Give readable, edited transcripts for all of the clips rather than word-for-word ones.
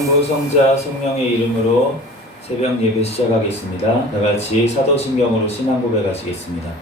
성부, 성자, 성령의 이름으로 새벽 예배 시작하겠습니다. 다같이 사도신경으로 신앙 고백하시겠습니다.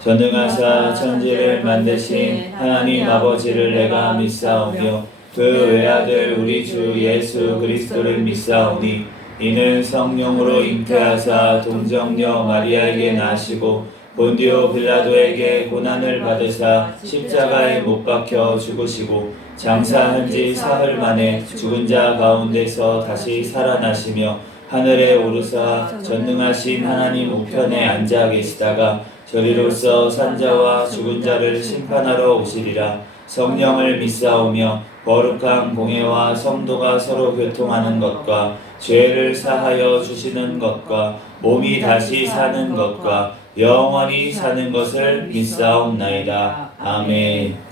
전능하사 천지를 만드신 하나님 아버지를 내가 믿사오며 그 외아들 우리 주 예수 그리스도를 믿사오니 이는 성령으로 잉태하사 동정녀 마리아에게 나시고 본디오 빌라도에게 고난을 받으사 십자가에 못 박혀 죽으시고 장사한 지 사흘 만에 죽은 자 가운데서 다시 살아나시며 하늘에 오르사 전능하신 하나님 우편에 앉아 계시다가 저리로서 산자와 죽은 자를 심판하러 오시리라. 성령을 믿사오며 거룩한 공회와 성도가 서로 교통하는 것과 죄를 사하여 주시는 것과 몸이 다시 사는 것과 영원히 사는 것을 믿사옵나이다. 아멘.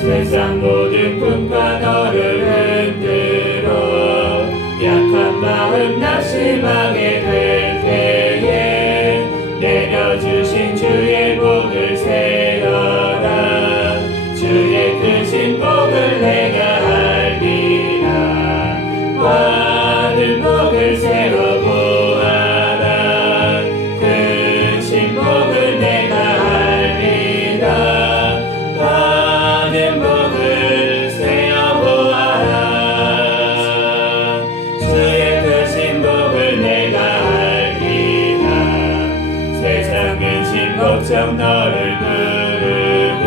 세상 모든 꿈과 너를 흔들어 약한 마음 낙심하게 될 때에 내려주신 주의 복을 세어라. 주의 크신 복을 내가 알리라. 받은 복을 세어보아라. 크신 복을 내가 알리라. 받은 복을 세어보아라. 주의 크신 복을 내가 알리라. 세상 근심 걱정 너를 부르고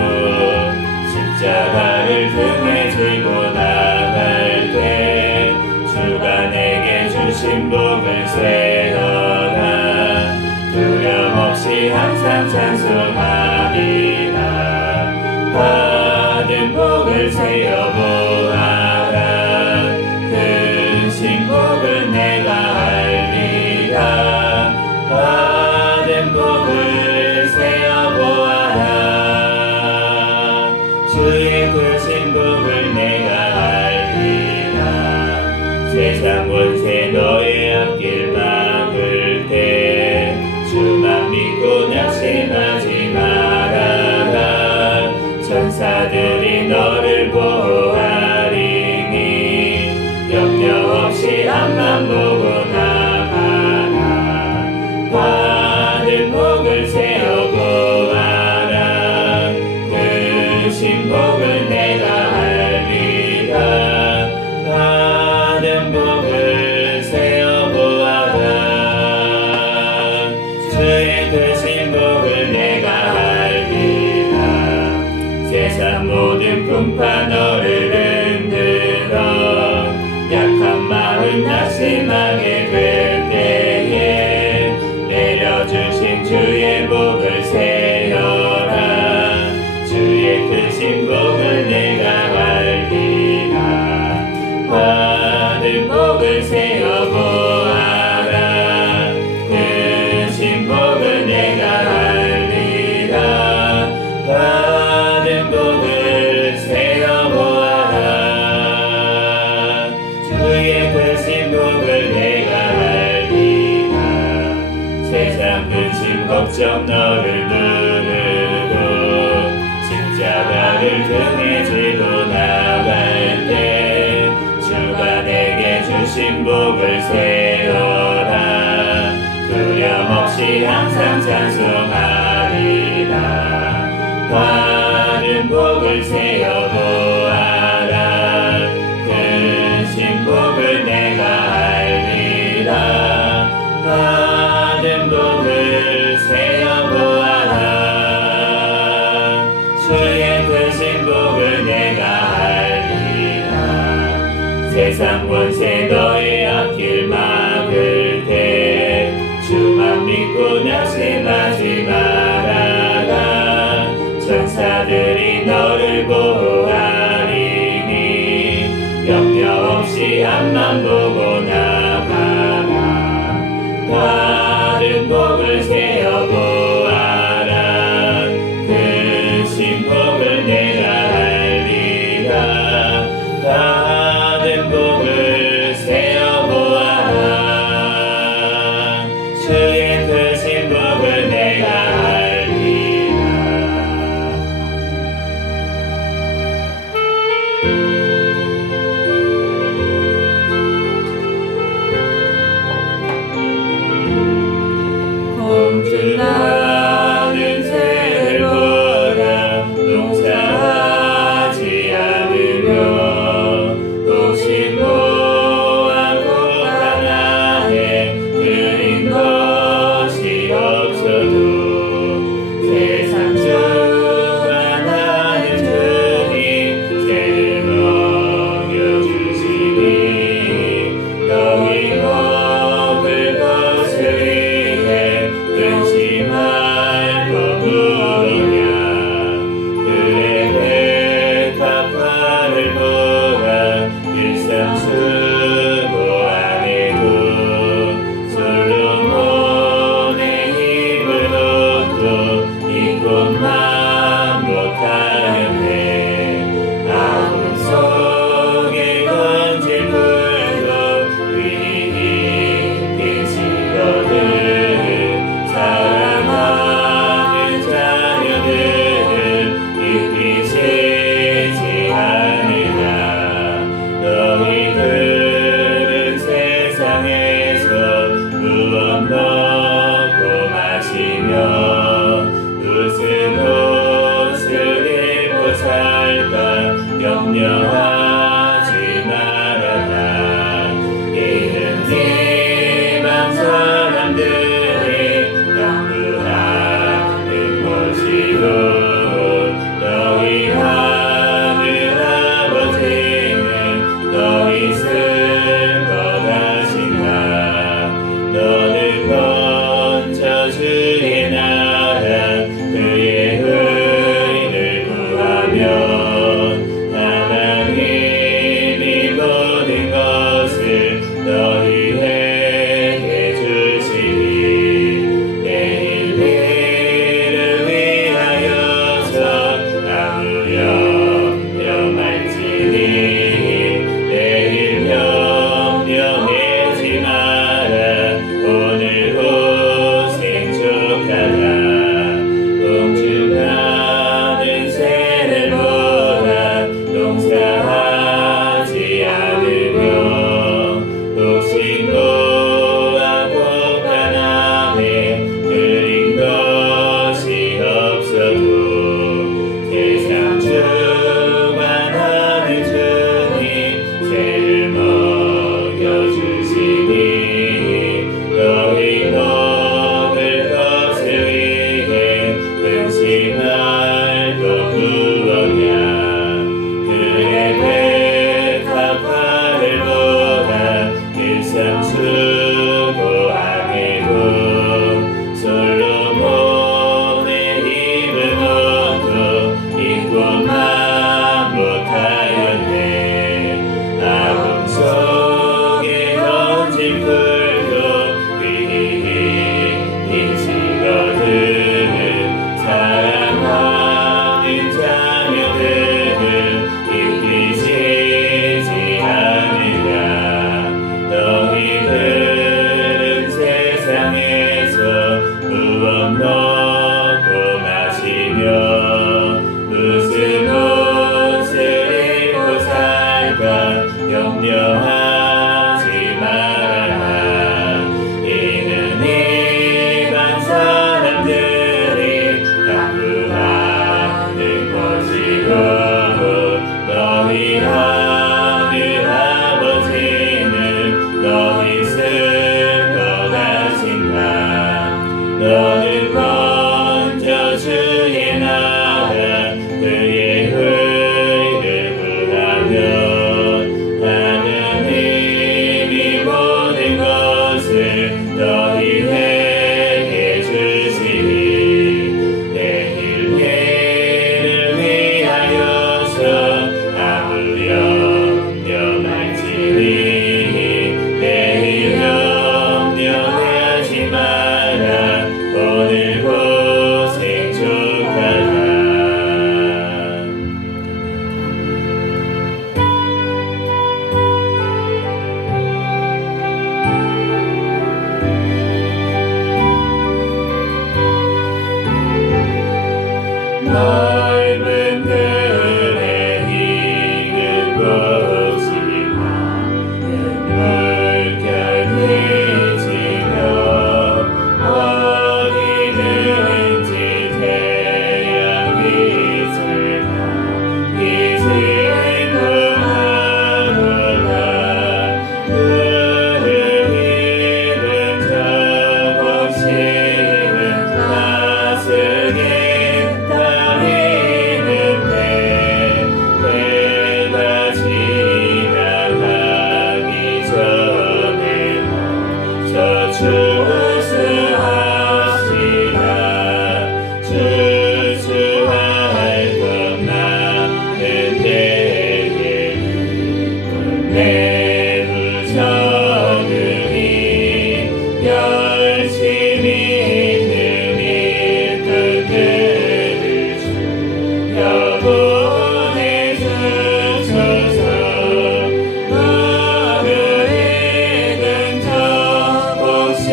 십자가를 등에 지고 나갈 때 주가 내게 주신 복을 세어라. 두려움 없이 항상 찬송하리라. 받은 복을 세어보아라. 크신 복을 내가 알리라. 받은 복을 세어보아라. 주의 크신 복을 내가 알리라. 세상 권세 너의 앞길 막을 때 주만 믿고 낙심하지 말아라. 천사들이 너를 보호하리니 염려 없이 앞만 보고 나가라. 받은 복을 세어보아라. 크신 복을 내가 알리라. 받은 복을 세어보아라. 주의 크신 복을 내가 알리라. 세상 모든 풍파 너를 흔들어 약한 마음 낙심하게 될 때에 내려주신 주의 복을 세어라. 주의 크신 복을 내가 알리라. 받은 복을 세어보아라. 크신 복을 내가 알리라. 받은 복을 세어보아라. 주의 크신 복을 내가 알리라. 세상 근심 걱정 너를 누르고 십자가를 등에 지고 나갈 때 주가 내게 주신 복을 세어라. 두려움 없이 항상 찬송하리라. 받은 복을 세어보아라. 크신 복을 내가 알리라. 받은 복을 세어보아라. 주의 크신 복을 내가 알리라. 세상 권세 너의 앞길 막을 때 주만 믿고 낙심하지 말아라. 천사들이 너를 보호하리니 염려 없이 앞만 보고 나가라. 받은 복을 세어보아라. 크신 복을 내가 알리라. 받은 복을 세어보아라. 고하게도 솔로몬의 힘은 모두 잊고만 못하였네. 아궁 속에 던진 불도 위히히히지거든. 사랑하는 자녀들을 잊히지 않으랴. 너희들은 세상에서 무엇 먹고 마시며 무슨 옷을 입고 살까 염려하지 말아라. 이는 일반 사람들이 당부하는 것이요 너희 하늘 아버지는 너희 승거하신다. 너는 먼저 주의 나라 그의 의를 구하면 하느님이 모든 것을 너희에게 주시니 내일 일을 위하여서 아무 염려 말지니 내일 염려하지 마라. 오늘 고생 족하라. 넓은 들에 익은 꽃이 많은 물결 비치며 어디든지 태양 빛을 비치고하노라. 흐르기는 조금씩은 다스게 따리는데 해가 지나가기 전에 저추수합시다. 추수할 것 많은 때에 매우 적으니 열심히 있는 일꾼들을 주여 보내주소서. 너를 익은 저 복식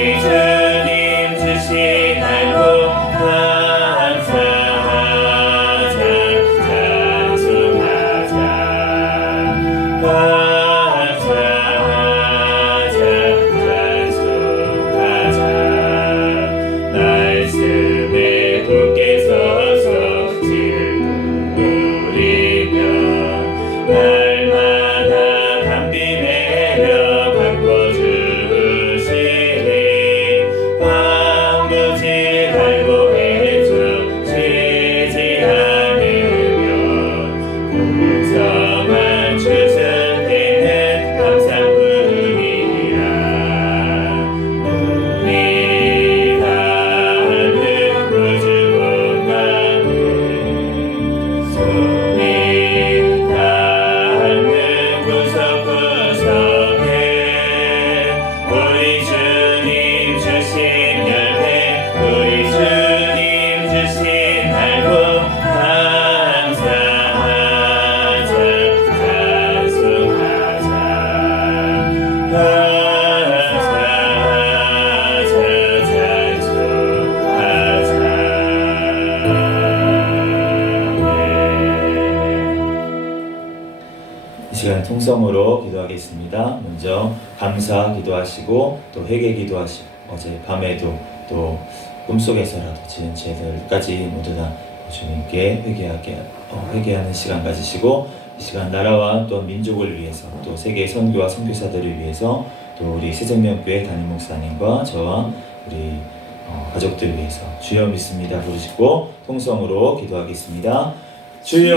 우리 주님 주신 날복 감사하자 찬송하자 찬송하자 말씀에 굳게 서서 지르며 날마다 담비 내려 바꿔주시니 방부지 갈고해 주시지 않으며 풍성한 주승되는 감사뿐이라 눈이 닿는 우주 공간에 손이 닿는 구석구석에 우리 주님 주신 열매 우리 주님 주신 날복 감사하자 찬송하자 이 시간 통성으로 기도하겠습니다. 먼저 감사 기도하시고 또 회개 기도하시고 어제 밤에도 또 꿈속에서라도 지은 죄들까지 모두 다 주님께 회개하는 시간 가지시고 이 시간 나라와 또 민족을 위해서 또 세계 선교와 선교사들을 위해서 또 우리 새생명교회 담임 목사님과 저와 우리 가족들 위해서 주여 믿습니다 부르시고 통성으로 기도하겠습니다. 주여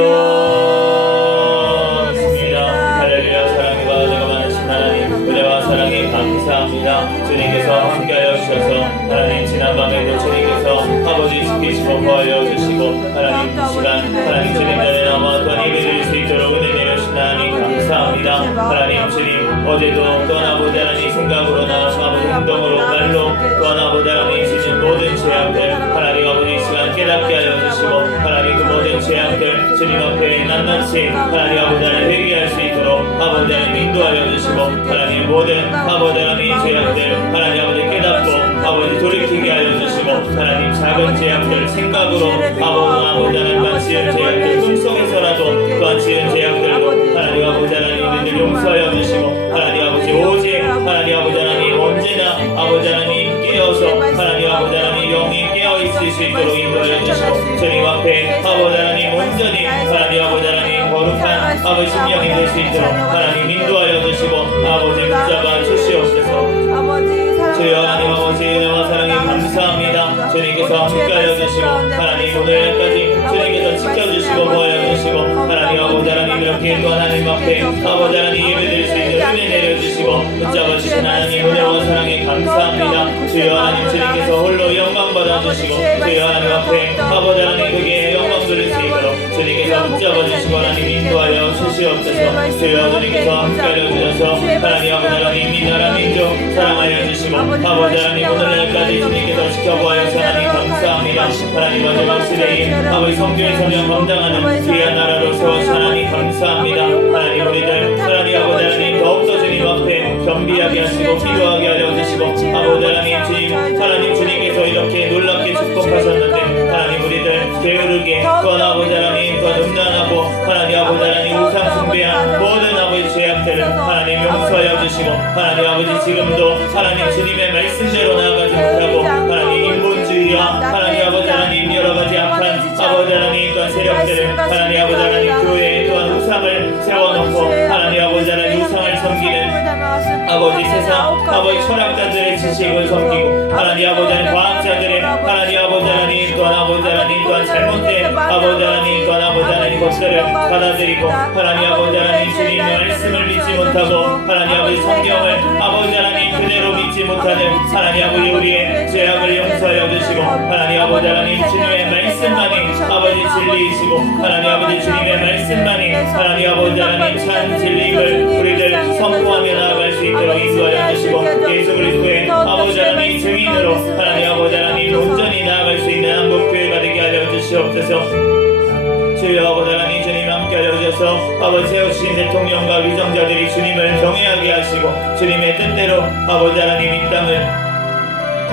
믿습니다. 할렐루야. 사랑과 은혜가 많으신 하나님 은혜와 사랑에 감사합니다. 주님께서 함께하여 주셔서 하나님 지난밤에도 주님께서 아버지 지키시고 보호하여 주시고 하나님 이 시간 하나님 주님 전에 나와 또 예배드릴 수 있도록 은혜 내려주신 하나님 감사합니다. 하나님 주님 어제도 떠나보자 하나님 생각으로나 아버지 행동으로 말로 떠나보자 하나님 주신 모든 죄악들 하나님 아버지 이 시간 깨닫게 하여 주시고 하나님 그 모든 죄악들 주님 앞에 낱낱이 하나님 아버지 하나님 회개할 수 있도록 아버지 하나님 인도하여 주시고 하나님 모든 아버지 하나님 죄악들 하나님 아버지 깨닫고 아버지 돌이키게 하여 주시고 하나님 작은 죄악들 생각으로 아버지 하나님만 지은 죄악들 꿈속에서라도 또한 지은 죄악들도 하나님 아버지 하나님 우리들 용서하여 주시고 하나님 아버지 오직 하나님 아버지 하나님 언제나 아버지 하나님 깨어서 하나님 아버지 하나님 영이 깨어있을 수 있도록 인도하여 주시고 주님 앞에 아버지 하나님 온전히 하나님 아버지 하나님 거룩한 아버지 심령이 될 수 있도록 하나님 인도하여 주시고 아버지 붙잡아 주시옵소서. 주여 하나님 아버지 은혜와 사랑에 감사합니다. 주님께서 함께하여 주시고 하나님 오늘까지 주님께서 지켜주시고 보호하여 주시고 하나님 아버지 하나님 이렇게 또 하나님 앞에 아버지 하나님 예배드릴 수 있는 은혜 내려주시고 붙잡아 주신 하나님 은혜와 사랑에 감사합니다. 주여 하나님 주님께서 홀로 영광 받아주시고 주여 하나님 앞에 아버지 하나님 그게 영광 드릴 수 있도록 주님께서 붙잡아 주시고 하나님 인도하여 주시옵소서. 주여 주님께서 함께하여 주셔서 하나님 아버지 하나님 이 나라 민족 사랑하여 주시고 아버지 하나님 오늘날까지 주님께서 지켜보아야 하나님 감사합니다. 하나님 마지막 시대에 아버지 성교의 소명 감당하는 귀한 나라로 세워주신 하나님 감사합니다. 하나님 우리들 하나님 아버지 하나님 더욱더 주님 앞에 겸비하게 하시고 기도하게 하여 주시고 아버지 하나님 주님 하나님 주님께서 이렇게 놀랍게 축복하셨는데 하나님 우리들 게으르게 또 아버지 하나님 또 음란하고 하나님 아버지 하나님 우상 숭배한 모든 아버지 죄악들을 하나님 용서하여 주시고 하나님 아버지 지금도 하나님 주님의 말씀대로 나아가지 못하고 하나님 인본주의와 하나님 아버지 하나님 여러 가지 악한 아버지 하나님 또한 세력들을 하나님 아버지 하나님 교회에 또한 우상을 세워놓고 하나님 아버지 하나님 우상을 섬기는 아버지 세상 아버지 철학자들의 지식을 섬기고 하나님 아버지 하나님 과학자들의 하나님 아버지 하나님 또한 아버지 하나님 또한 잘못된 아버지 하나님 또한 아버지 하나님 것들을 받아들이고 하나님 아버지 하나님 주님의 말씀을 믿지 못하고 하나님 아버지 성경을 아버지 하나님 그대로 믿지 못하는 하나님 아버지 우리의 죄악을 용서하여 주시고 하나님 아버지 하나님 주님의 말씀만이 아버지 진리이시고 하나님 아버지 주님의 말씀만이 하나님 아버지 하나님 참 진리를 우리들 선포하며 나아갈 수 있도록 인도하여 주시고 예수 그리스도의 아버지 하나님 증인으로 하나님 아버지 하나님 온전히 나아갈 수 있는 한국교회가 되게 하여 주시옵소서. 주여 아버지 하나님 주님 함께 하여 주셔서 아버지 세우신 대통령과 위정자들이 주님을 경외하게 하시고 주님의 뜻대로 아버지 하나님 이 땅을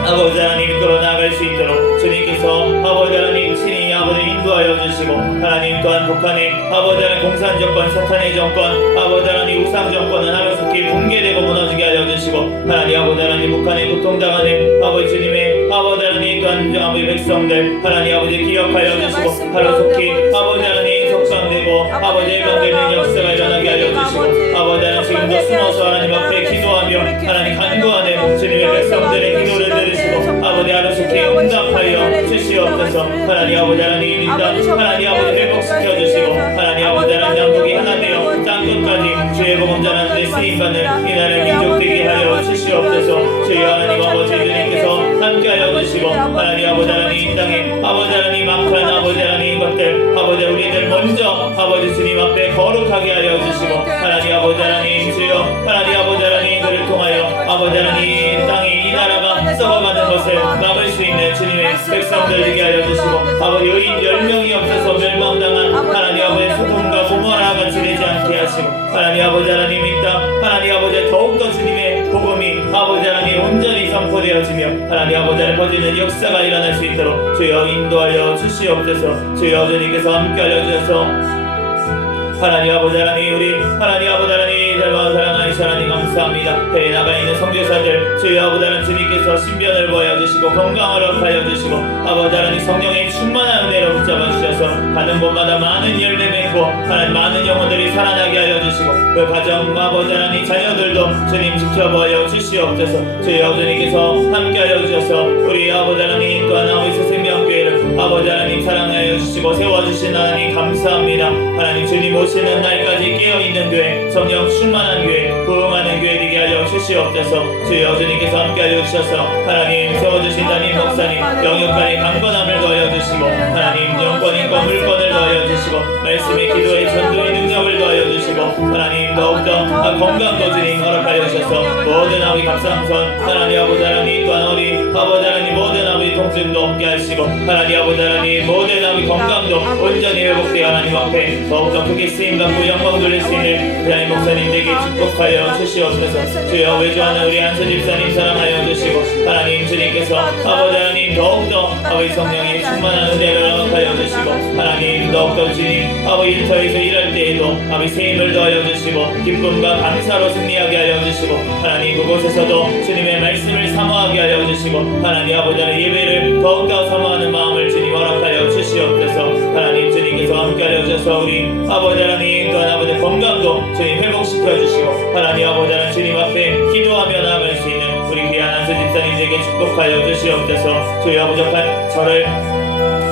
아버지 하나님 이끌어 나갈 수 있도록 주님께서 아버지 하나님 친히 아버지 인도하여 주시고 하나님 또한 북한의 아버지 하나님 공산 정권 사탄의 정권 아버지 하나님 우상 정권은 하루속히 붕괴되고 무너지게 하여 주시고 하나님 아버지 하나님 북한의 고통당하는 아버지 주님의 아버지 하나님 또한 아버지 백성들 하나님 아버지 기억하여 주시고 하루속히 아버지 하나님 속상되고 아버지 해방되는 역사가 일어나게 하여 주시고 아버지 하나님 지금도 숨어서 하나님 앞에 기도하며 하나님 간구하는 주님의 백성들의 기도를 들으시고 아버지 하루속히 응답하여 주시옵소서 하나님 아버지 하나님 일단 하나님 아버지 회복시켜 주시고 하나님 아버지 하나님 양국이 하나 되어 땅끝까지 주의 복음 전하는 데 쓰임받는 이 나라의 민족 되게 하여 주시옵소서 주여 하나님 아버지 주님께서 함께하여 주시고 하나님 아버지 하나님 이 땅에 아버지 하나님 악한 아버지 하나님 것들 아버지 우리들 먼저 아버지 주님 앞에 거룩하게 하여 주시고 하나님 아버지 하나님 주여 하나님 아버지 하나님 그를 통하여 아버지 하나님 이 땅이 이 나라가 썩어가는 것을 막을 수 있는 주님의 백성들 되게 하여 주시고 아버지 의인 10명이 없어서 멸망당한 하나님 아버지 소돔과 고모라 같이 되지 않게 하시고 하나님 아버지 하나님 이 땅 하나님 아버지 더욱더 주님의 복음이 아버지 하나님 온전히 선포되어지며 하나님 아버지 하나님 퍼지는 역사가 일어날 수 있도록 주여 인도하여 주시옵소서 주여 주님께서 함께하여 주셔서 하나님 아버지 하나님 우리 하나님 아버지 하나님 닮아 사랑하는 하나님 감사합니다. 해외 나가 있는 선교사들 주여 아버지 하나님 주님께서 신변을 보여주시고 건강을 허락하여 주시고 아버지 하나님 성령의 충만한 은혜로 붙잡아 주셔서 가는 곳마다 많은 열매 맺고 하나님 많은 영혼들이 살아나게 하여 주시고 그 가정 아버지 하나님 자녀들도 주님 지켜보여 주시옵소서 주여 주님께서 함께하여 주셔서 우리 아버지 하나님 또한 아버지 생명교회를 아버지 하나님 사랑하여 주시고 세워주신 하나님 감사합니다. 하나님 주님 오시는 날까지 깨어있는 교회 성령 충만한 교회 부흥하는 교회 되게 하여 주시옵소서 주여 주님께서 함께하여 주셔서 하나님 세워주신 담임 목사님 영역간의 강건함을 더하여 주시고 하나님 영권인과 물권을 더하여 주시고 말씀의 기도의 전도의 능력을 더하여 주시고 하나님 더욱더 건강도 주님 허락하여 주셔서 모든 아버지 갑상선 하나님 아버지 하나님 또한 우리 아버지 하나님 모든 아버지 통증도 없게 하시고 하나님 아버지 하나님 모든 아버지 건강도 온전히 회복되어 하나님 앞에 더욱더 크게 쓰임받고 영광 돌릴 수 있는 하나님 목사님들에게 축복하여 주시옵소서 주여 외주하는 우리 한수 집사님 사랑하여 주시고 하나님 주님께서 아버지 하나님 더욱더 아버지 성령의 충만한 은혜를 허락하여 주시고 하나님 더욱더 주님 아버지 일터에서 일할 때에도 아버지 세임을 더하여 주시고 기쁨과 감사로 승리하게 하여 주시고 하나님 그곳에서도 주님의 말씀을 사모하게 하여 주시고 하나님 아버지 하나님 예배를 더욱더 사모하는 마음을 주님 허락하여 주시옵소서 하나님 주님께서 함께하여 주셔서 우리 아버지 하나님 또한 아버지 건강도 주님 회복시켜 주시고 하나님 아버지 하나님 주님 앞에 기도하며 나아갈 수 있는 우리 귀한 한수 집사님에게 축복하여 주시옵소서 주여 부족한 저를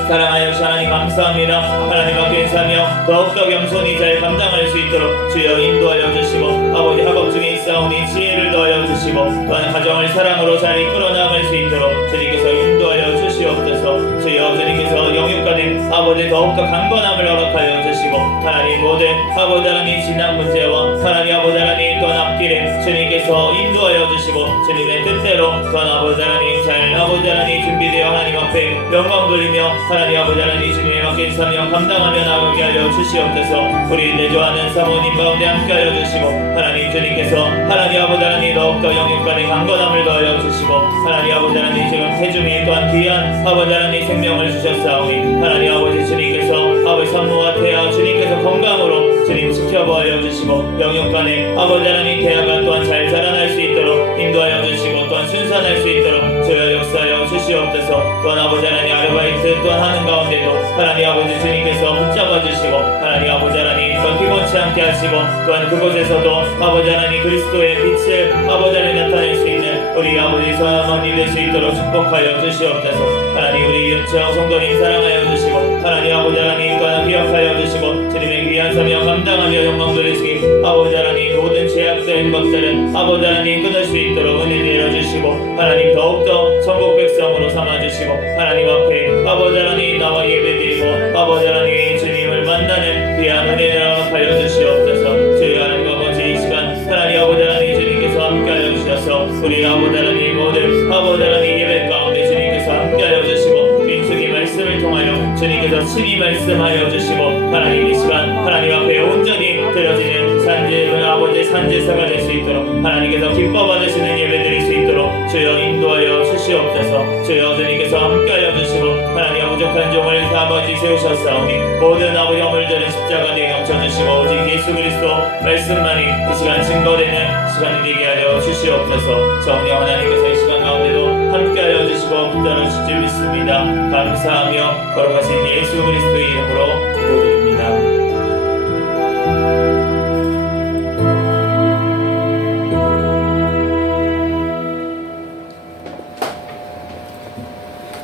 사랑하여 주신 하나님 감사합니다. 하나님 앞에 인사하며 더욱더 겸손히 잘 감당할 수 있도록 주여 인도하여 주시고 아버지 학업 중에 있사오니 지혜를 더하여 주시고 또한 가정을 사랑으로 잘 이끌어 나갈 수 있도록 주님께서 인도하여 주시옵소서 주여 주님께서 영육간에 아버지 더욱더 강건함을 허락하여 주시고 하나님 모든 아버지 하나님 신앙 문제와 하나님 아버지 하나님 또한 앞길에 주님께서 인도하여 주시고 주님의 뜻대로 또한 아버지 하나님 잘 아버지 하나님 준비되어 하나님 앞에 영광 돌리며 하나님 아버지 하나님 주님의 맡긴 사명 감당하며 나오게 하여 주시옵소서 우리 내조하는 사모님 가운데 함께하여 주시고 하나님 주님께서 하나님 아버지 하나님 더욱더 영육간에 강건함을 더하여 주시고 하나님 아버지 하나님 지금 태중에 또한 귀한 아버지 하나님 생명을 주셨사오니 하나님 아버지 주님께서 아버지 산모와 태아 주님께서 건강으로 주님 지켜보아 주시고 영육간에 아버지 하나님 태아가 또한 잘 자라날 수 있도록 인도하여 주시고 또한 순산할 수 있도록 주여 역사하여 주시옵소서 또한 아버지 하나님 아르바이트 또한 하는 가운데도 하나님 아버지 주님께서 붙잡아 주시고 하나님 아버지 하나님 또한 피곤치 않게 하시고 또한 그곳에서도 아버지 하나님 그리스도의 빛을 아버지 하나님 나타낼 수 있는 우리 아버지 사랑이 될 수 있도록 축복하여 주시옵소서 하나님 우리 윤청 성도님 사랑하여 주시고 하나님 아버지 하나님 또한 기억하여 주시고 주님의 귀한 사명 감당하며 영광 돌리시기 아버지 하나님 모든 죄악된 것들은 아버지 하나님 끊을 수 있도록 은혜 내려주시고 하나님 더욱더 천국 백성으로 삼아주시고 하나님 앞에 아버지 하나님 나와 예배드리고 아버지 하나님 주님을 만나는 귀한 은혜를 허락하여 주시옵소서 주여 하나님 아버지 이 시간 하나님 아버지 하나님 주님께서 함께하여 주셔서 우리 아버지 하나님 모든 아버지 하나님 예배 가운데 주님께서 함께하여 주시고 민숙이 말씀을 통하여 주님께서 친히 말씀하여 주시고 하나님 이 시간 하나님 앞에 온전히 드려지는 산지의 아버지 산지사가 될 수 있도록 하나님께서 기뻐 받으시는 예배 드릴 수 있도록 주여 인도하여 주시옵소서 주시옵소서. 주여 주님께서 함께하여 주시고 하나님의 부족한 종을 아버지 세우셨사오니 모든 아버지 허물들은 십자가 내게 감춰주시고 오직 예수 그리스도 말씀만이 이 시간 증거되는 시간이 되게 하여 주시옵소서. 성령 하나님께서 이 시간 가운데도 함께하여 주시고 붙들어 주실 줄 믿습니다. 감사하며 거룩하신 예수 그리스도의 이름으로 기도드립니다.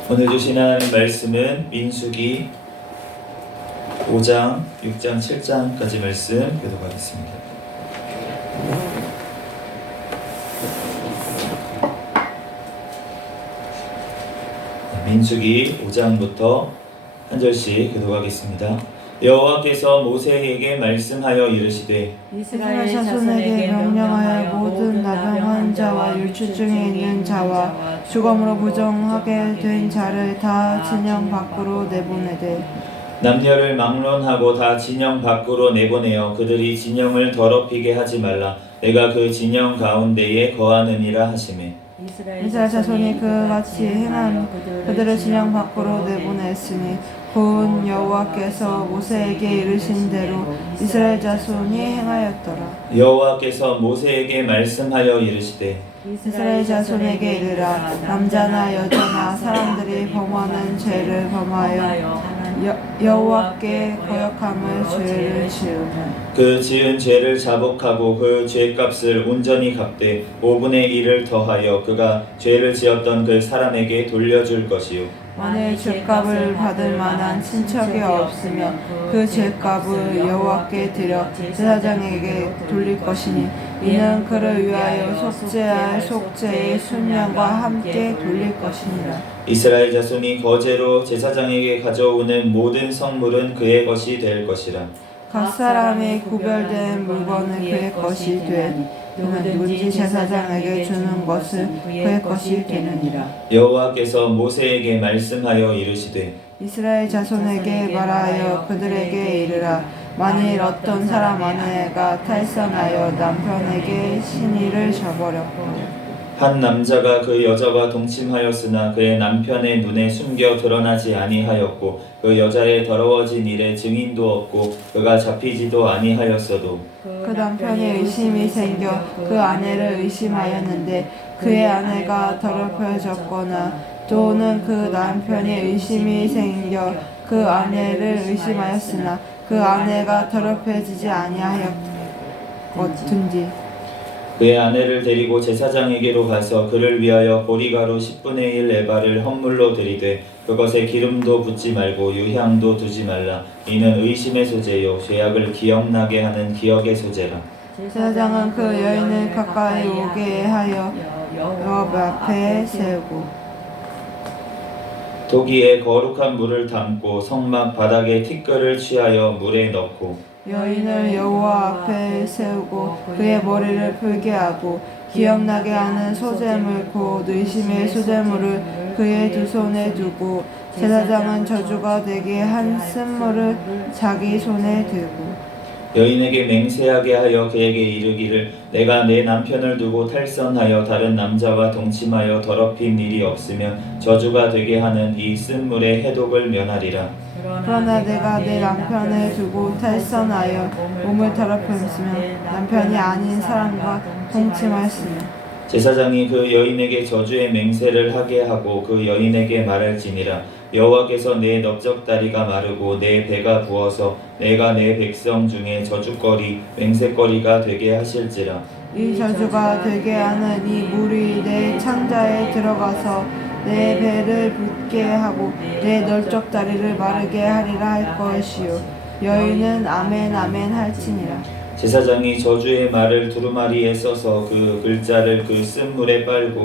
오늘 주신 하나님 말씀은 민수기 5장, 6장, 7장까지 말씀 교독하겠습니다. 민수기 5장부터 한 절씩 교독하겠습니다. 여호와께서 모세에게 말씀하여 이르시되 이스라엘 자손에게 명령하여 모든 나병한 자와 율출 중에 있는 자와 죽음으로 부정하게 된 자를 다 진영 밖으로 내보내되 남녀를 막론하고 다 진영 밖으로 내보내어 그들이 진영을 더럽히게 하지 말라. 내가 그 진영 가운데에 거하느니라 하시매 이스라엘 자손이 그같이 행한 그들을 진영 밖으로 내보냈으니 곧 여호와께서 모세에게 이르신 대로 이스라엘 자손이 행하였더라. 여호와께서 모세에게 말씀하여 이르시되 이스라엘 자손에게 이르라. 남자나 여자나 사람들이 범하는 죄를 범하여 여호와께 거역함을 죄를 지으면 그 지은 죄를 자복하고 그 죄값을 온전히 갚되 5분의 1을 더하여 그가 죄를 지었던 그 사람에게 돌려줄 것이요 만일 죄값을 받을 만한 친척이 없으면 그 죄값을 여호와께 드려 제사장에게 돌릴 것이니 이는 그를 위하여 속죄할 속죄의 순양과 함께 돌릴 것이니라. 이스라엘 자손이 거제로 제사장에게 가져오는 모든 성물은 그의 것이 될 것이라. 각 사람이 구별된 물건은 그의 것이 되니 그는 누군지 제사장에게 주는 것은 그의 것이 되느니라. 여호와께서 모세에게 말씀하여 이르시되 이스라엘 자손에게 말하여 그들에게 이르라. 만일 어떤 사람 아내가 탈선하여 남편에게 신의를 저버렸고 한 남자가 그 여자와 동침하였으나 그의 남편의 눈에 숨겨 드러나지 아니하였고 그 여자의 더러워진 일에 증인도 없고 그가 잡히지도 아니하였어도 그 남편이 의심이 생겨 그 아내를 의심하였는데 그의 아내가 더럽혀졌거나 또는 그 남편이 의심이 생겨 그 아내를 의심하였으나 그 아내가 더럽혀지지 아니하였거든지 그의 아내를 데리고 제사장에게로 가서 그를 위하여 보리가루 10분의 1 에바를 헌물로 드리되 그것에 기름도 붓지 말고 유향도 두지 말라. 이는 의심의 소재요 죄악을 기억나게 하는 기억의 소재라. 제사장은 그 여인을 가까이 오게 하여 여호와 앞에 세우고 도기에 거룩한 물을 담고 성막 바닥에 티끌을 취하여 물에 넣고 여인을 여호와 앞에 세우고 그의 머리를 풀게 하고 기억나게 하는 소재물 곧 의심의 소재물을 그의 두 손에 두고 제사장은 저주가 되게 한 쓴물을 자기 손에 들고 여인에게 맹세하게 하여 그에게 이르기를 내가 내 남편을 두고 탈선하여 다른 남자와 동침하여 더럽힌 일이 없으면 저주가 되게 하는 이 쓴물의 해독을 면하리라. 그러나 내가 내 남편을 두고 탈선하여 몸을 더럽혔으면 남편이 아닌 사람과 동침하였으면 제사장이 그 여인에게 저주의 맹세를 하게 하고 그 여인에게 말할지니라. 여호와께서 내 넓적다리가 마르고 내 배가 부어서 내가 내 백성 중에 저주거리 맹세거리가 되게 하실지라. 이 저주가 되게 하는 이 물이 내 창자에 들어가서 내 배를 붓게 하고 내 넓적다리를 마르게 하리라 할 것이요 여인은 아멘 아멘 할지니라. 제사장이 저주의 말을 두루마리에 써서 그 글자를 그 쓴물에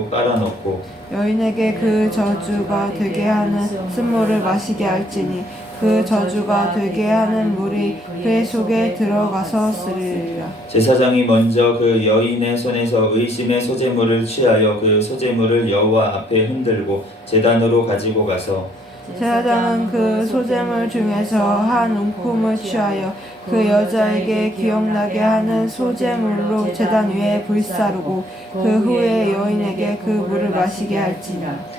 빨아넣고 여인에게 그 저주가 되게 하는 쓴물을 마시게 할지니 그 저주가 되게 하는 물이 그의 속에 들어가서 쓰리라. 제사장이 먼저 그 여인의 손에서 의심의 소재물을 취하여 그 소재물을 여호와 앞에 흔들고 제단으로 가지고 가서 제사장은 그 소재물 중에서 한 움큼을 취하여 그 여자에게 기억나게 하는 소재물로 제단 위에 불사르고 그 후에 여인에게 그 물을 마시게 할지니라.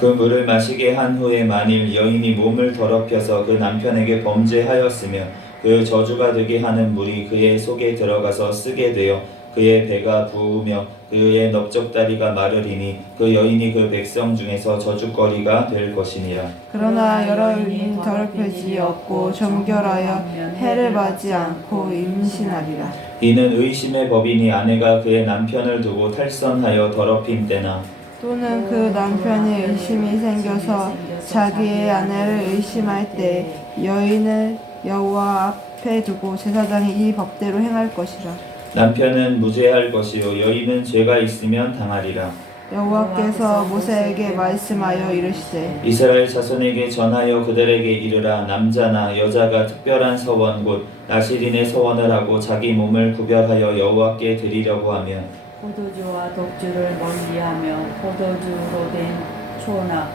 그 물을 마시게 한 후에 만일 여인이 몸을 더럽혀서 그 남편에게 범죄하였으며 그 저주가 되게 하는 물이 그의 속에 들어가서 쓰게 되어 그의 배가 부으며 그의 넓적다리가 마르리니 그 여인이 그 백성 중에서 저주거리가 될 것이니라. 그러나 여러 여인이 더럽혀지 없고 정결하여 해를 받지 않고 임신하리라. 이는 의심의 법이니 아내가 그의 남편을 두고 탈선하여 더럽힌 때나 또는 그 남편이 의심이 생겨서 자기의 아내를 의심할 때 여인을 여호와 앞에 두고 제사장이 이 법대로 행할 것이라. 남편은 무죄할 것이요 여인은 죄가 있으면 당하리라. 여호와께서 모세에게 말씀하여 이르시되 이스라엘 자손에게 전하여 그들에게 이르라. 남자나 여자가 특별한 서원 곧 나실인의 서원을 하고 자기 몸을 구별하여 여호와께 드리려고 하며 포도주와 독주를 멀리하며 포도주로 된 초나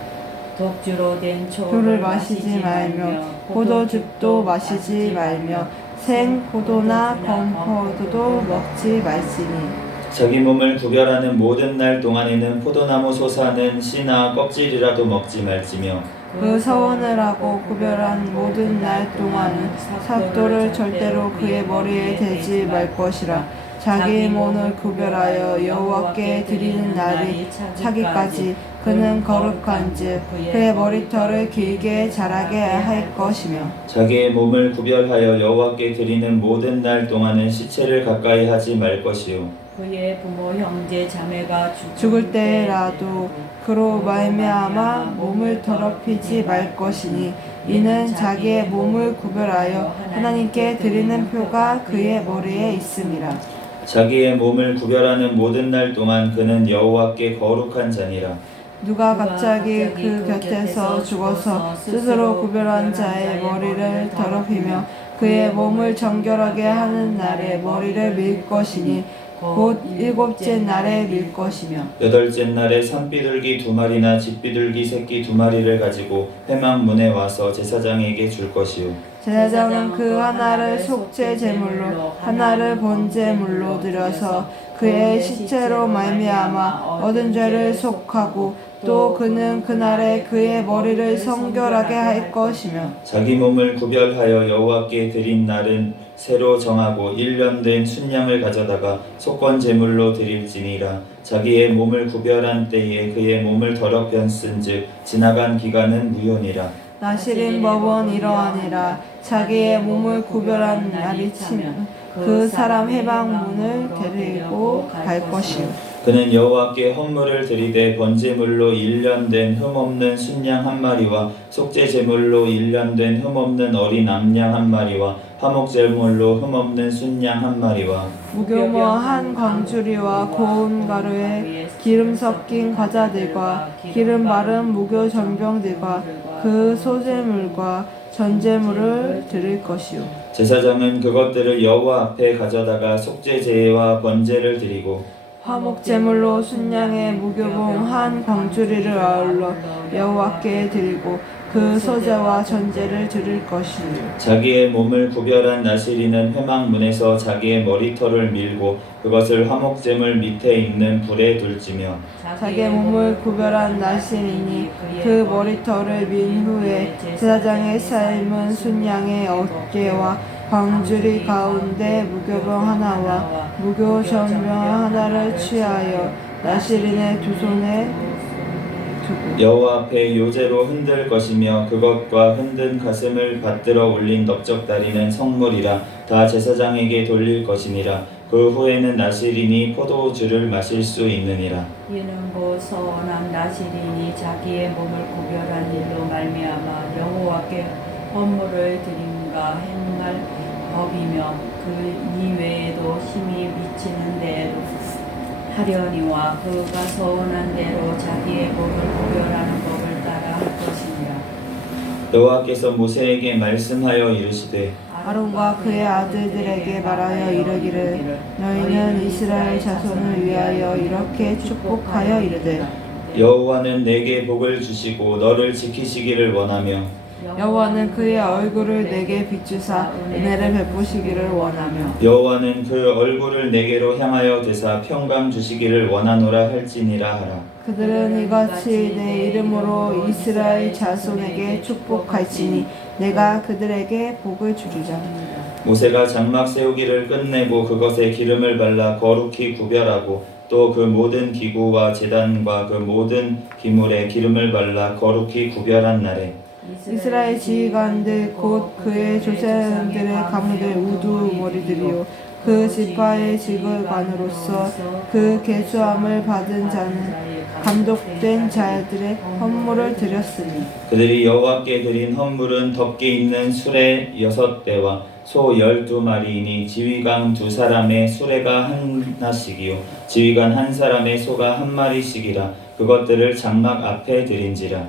독주로 된 주를 마시지 말며 포도즙도 마시지 말며 생 포도나 건포도도 먹지 말지니 자기 몸을 구별하는 모든 날 동안에는 포도나무 솟아는 씨나 껍질이라도 먹지 말지며 그 서원을 하고 구별한 모든 날 동안은 삭도를 절대로 그의 머리에 대지 말 것이라. 자기의 몸을 구별하여 여호와께 드리는 날이 차기까지 그는 거룩한즉 그의 머리털을 길게 자라게 할 것이며 자기의 몸을 구별하여 여호와께 드리는 모든 날 동안은 시체를 가까이 하지 말 것이요 그의 부모 형제 자매가 죽을 때라도 그로 말미암아 몸을 더럽히지 말 것이니 이는 자기의 몸을 구별하여 하나님께 드리는 표가 그의 머리에 있음이라. 자기의 몸을 구별하는 모든 날 동안 그는 여호와께 거룩한 자니라. 누가 갑자기 그 곁에서 죽어서 스스로 구별한 자의 머리를 더럽히며 그의 몸을 정결하게 하는 날에 머리를 밀 것이니 곧 일곱째 날에 밀 것이며 여덟째 날에 산비둘기 2마리나 집비둘기 새끼 2마리를 가지고 회막문에 와서 제사장에게 줄 것이요 제사장은 그 하나를 속죄 제물로 하나를 번제물로 드려서 그의 시체로 말미암아 얻은 죄를 속하고 또 그는 그날에 그의 머리를 성결하게 할 것이며 자기 몸을 구별하여 여호와께 드린 날은 새로 정하고 1년 된 순양을 가져다가 속건 제물로 드릴지니라. 자기의 몸을 구별한 때에 그의 몸을 더럽혔은즉 지나간 기간은 무효니라. 나실인 법은 이러하니라. 자기의 몸을 구별한 날이 치면 그 사람 해방문을 데리고 갈 것이요 그는 여호와께 헌물을 드리되 번제물로 1년 된 흠없는 순양 1마리와 속죄 제물로 1년 된 흠없는 어린 암양 1마리와 화목제물로 흠없는 순양 1마리와 무교모 한 광주리와 고운 가루에 기름 섞인 과자들과 기름 바른 무교 전병들과 그 소제물과 전제물을 드릴 것이요 제사장은 그것들을 여호와 앞에 가져다가 속죄 제와 번제를 드리고 화목제물로 순양의 무교봉 한 광주리를 아울러 여호와께 드리고 그 소제와 전제를 드릴 것이요 자기의 몸을 구별한 나실이는 회막문에서 자기의 머리털을 밀고 그것을 화목제물 밑에 있는 불에 둘지며 자기의 몸을 구별한 나실이니 그 머리털을 민 후에 제사장의 삶은 순양의 어깨와 광주리 가운데 무교병 하나와 무교 전병 하나를 취하여 나실인의 두 손에 두고 여호와 앞에 요제로 흔들 것이며 그것과 흔든 가슴을 받들어 올린 넓적다리는 성물이라 다 제사장에게 돌릴 것이니라. 그 후에는 나실인이 포도주를 마실 수 있느니라. 이는 곧 선한 나실인이 자기의 몸을 구별한 일로 말미암아 여호와께 헌물을 드림과 행할 법이며 그 이외에도 힘이 미치는 대로 하려니와 그가 서원한 대로 자기의 몸을 구별하는 법을 따라 할 것이니라. 여호와께서 모세에게 말씀하여 이르시되 아론과 그의 아들들에게 말하여 이르기를 너희는 이스라엘 자손을 위하여 이렇게 축복하여 이르되 여호와는 내게 복을 주시고 너를 지키시기를 원하며 여호와는 그의 얼굴을 내게 비추사 은혜를 베푸시기를 원하며 여호와는 그 얼굴을 내게로 향하여 대사 평강 주시기를 원하노라 할지니라 하라. 그들은 이같이 내 이름으로 이스라엘 자손에게 축복할지니 내가 그들에게 복을 주리라. 모세가 장막 세우기를 끝내고 그것에 기름을 발라 거룩히 구별하고 또 그 모든 기구와 제단과 그 모든 기물에 기름을 발라 거룩히 구별한 날에 이스라엘 지휘관들 곧 그의 조상들의 가문들 우두머리들이요 그 지파의 지휘관으로서 그 계수함을 받은 자는 감독된 자들의 헌물을 드렸으니 그들이 여호와께 드린 헌물은 덮개 있는 수레 6대와 소 12마리이니 지휘관 2사람의 수레가 하나씩이요 지휘관 1사람의 소가 1마리씩이라. 그것들을 장막 앞에 드린지라.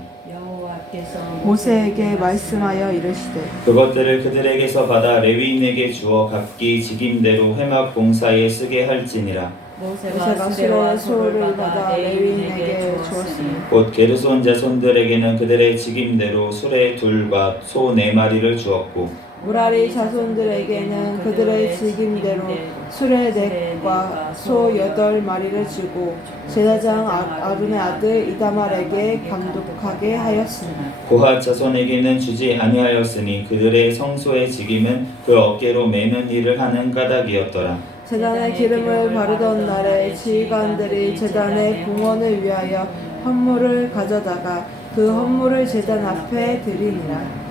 모세에게 말씀하여 이르시되 그것들을 그들에게서 받아 레위인에게 주어 각기 직임대로 회막 봉사에 쓰게 할지니라. 모세가 수레 소를 받아 레위인에게 주었으니 곧 게르손 자손들에게는 그들의 직임대로 수레 2과 소 4마리를 주었고 무라리 자손들에게는 그들의 직임대로 수레 4과 소 8마리를 주고 제사장 아론의 아들 이다말에게 감독하게 하였으니 고핫 자손에게는 주지 아니하였으니 그들의 성소의 직임은 그 어깨로 매는 일을 하는 까닭이었더라. 제단에 기름을 바르던 날에 지휘관들이 제단의 봉헌을 위하여 헌물을 가져다가 그 헌물을 제단 앞에 드리니라.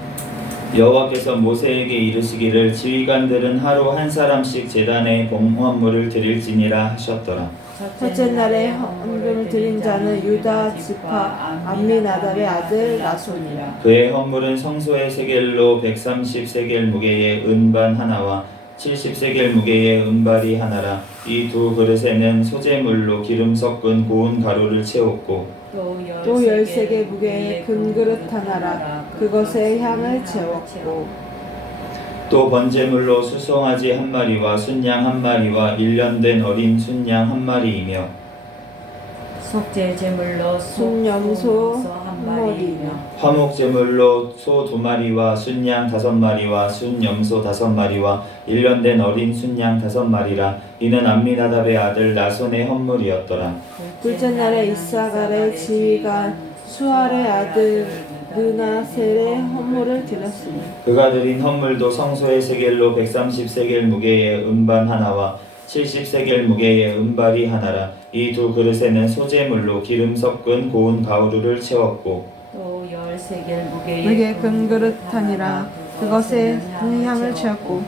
여호와께서 모세에게 이르시기를 지휘관들은 하루 1사람씩 제단에 봉헌물을 드릴지니라 하셨더라. 첫째 날에 헌금을 드린 자는 유다 지파 암미나답의 아들 나손이라. 그의 헌물은 성소의 세겔로 130세겔 무게의 은반 하나와 70세겔 무게의 은발이 하나라. 이 2 그릇에는 소재물로 기름 섞은 고운 가루를 채웠고 또 13개 무게의 금그릇 하나라. 그것에 향을 채웠고 또 번제물로 수송아지 1마리와 순양 1마리와 1년 된 어린 순양 1마리이며 속죄 제물로 순염소 한 마리이며 화목제물로 소 2마리와 순양 5마리와 순염소 5마리와 1년 된 어린 순양 5마리라. 이는 암미나답의 아들 나손의 헌물이었더라. 둘째 날에 이사갈의 지휘관 수알의 아들 느나셀의 헌물을 드렸으니 그가 드린 헌물도 성소의 세겔로 130세겔 무게의 은반 하나와 70세겔 무게의 은발이 하나라. 이 2 그릇에는 소재물로 기름 섞은 고운 가루를 채웠고 또 13개 무게 금그릇 하니라. 그것에 향을 채웠고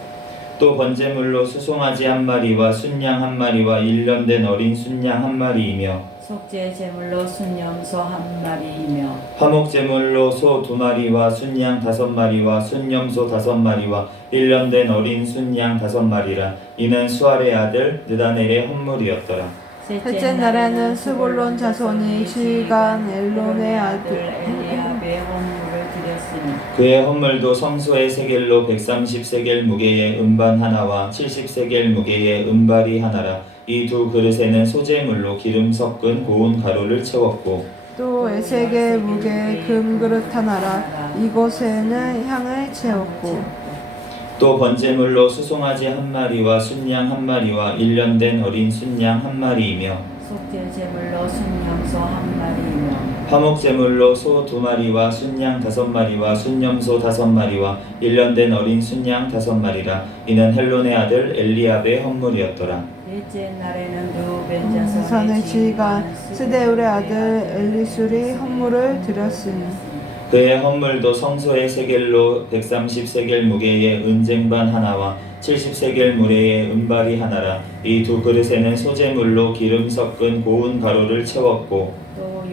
또 번제물로 수송아지 1마리와 순양 1마리와 1년 된 어린 순양 1마리이며 속죄 제물로 순염소 1마리이며 화목제물로 소 2마리와 순양 5마리와 순염소 5마리와 1년 된 어린 순양 5마리라. 이는 수알의 아들 느다넬의 헌물이었더라. 셋째 날에는 스불론 자손이 지휘관 엘론의 아들 엘리압의 헌물을 드렸으니 그의 헌물도 성소의 세겔로 130세겔 무게의 은반 하나와 70세겔 무게의 은발이 하나라. 이 2 그릇에는 소재물로 기름 섞은 고운 가루를 채웠고 또 에색의 무게의 금그릇 하나라. 이곳에는 향을 채웠고 또 번제물로 수송아지 1마리와 순양 1마리와 1년 된 어린 순양 1마리이며 속죄 제물로 순염소 1마리이며 화목제물로 소 2마리와 순양 5마리와 순염소 5마리와 1년 된 어린 순양 5마리라. 이는 헬론의 아들 엘리압의 헌물이었더라. 넷째 날에는 르우벤 자손의 산의 지휘관 스데울의 아들 엘리술이 헌물을 드렸으니 그의 헌물도 성소의 세겔로 130세겔 무게의 은쟁반 하나와 70세겔 무게의 은발이 하나라. 이 2 그릇에는 소재물로 기름 섞은 고운 가루를 채웠고 또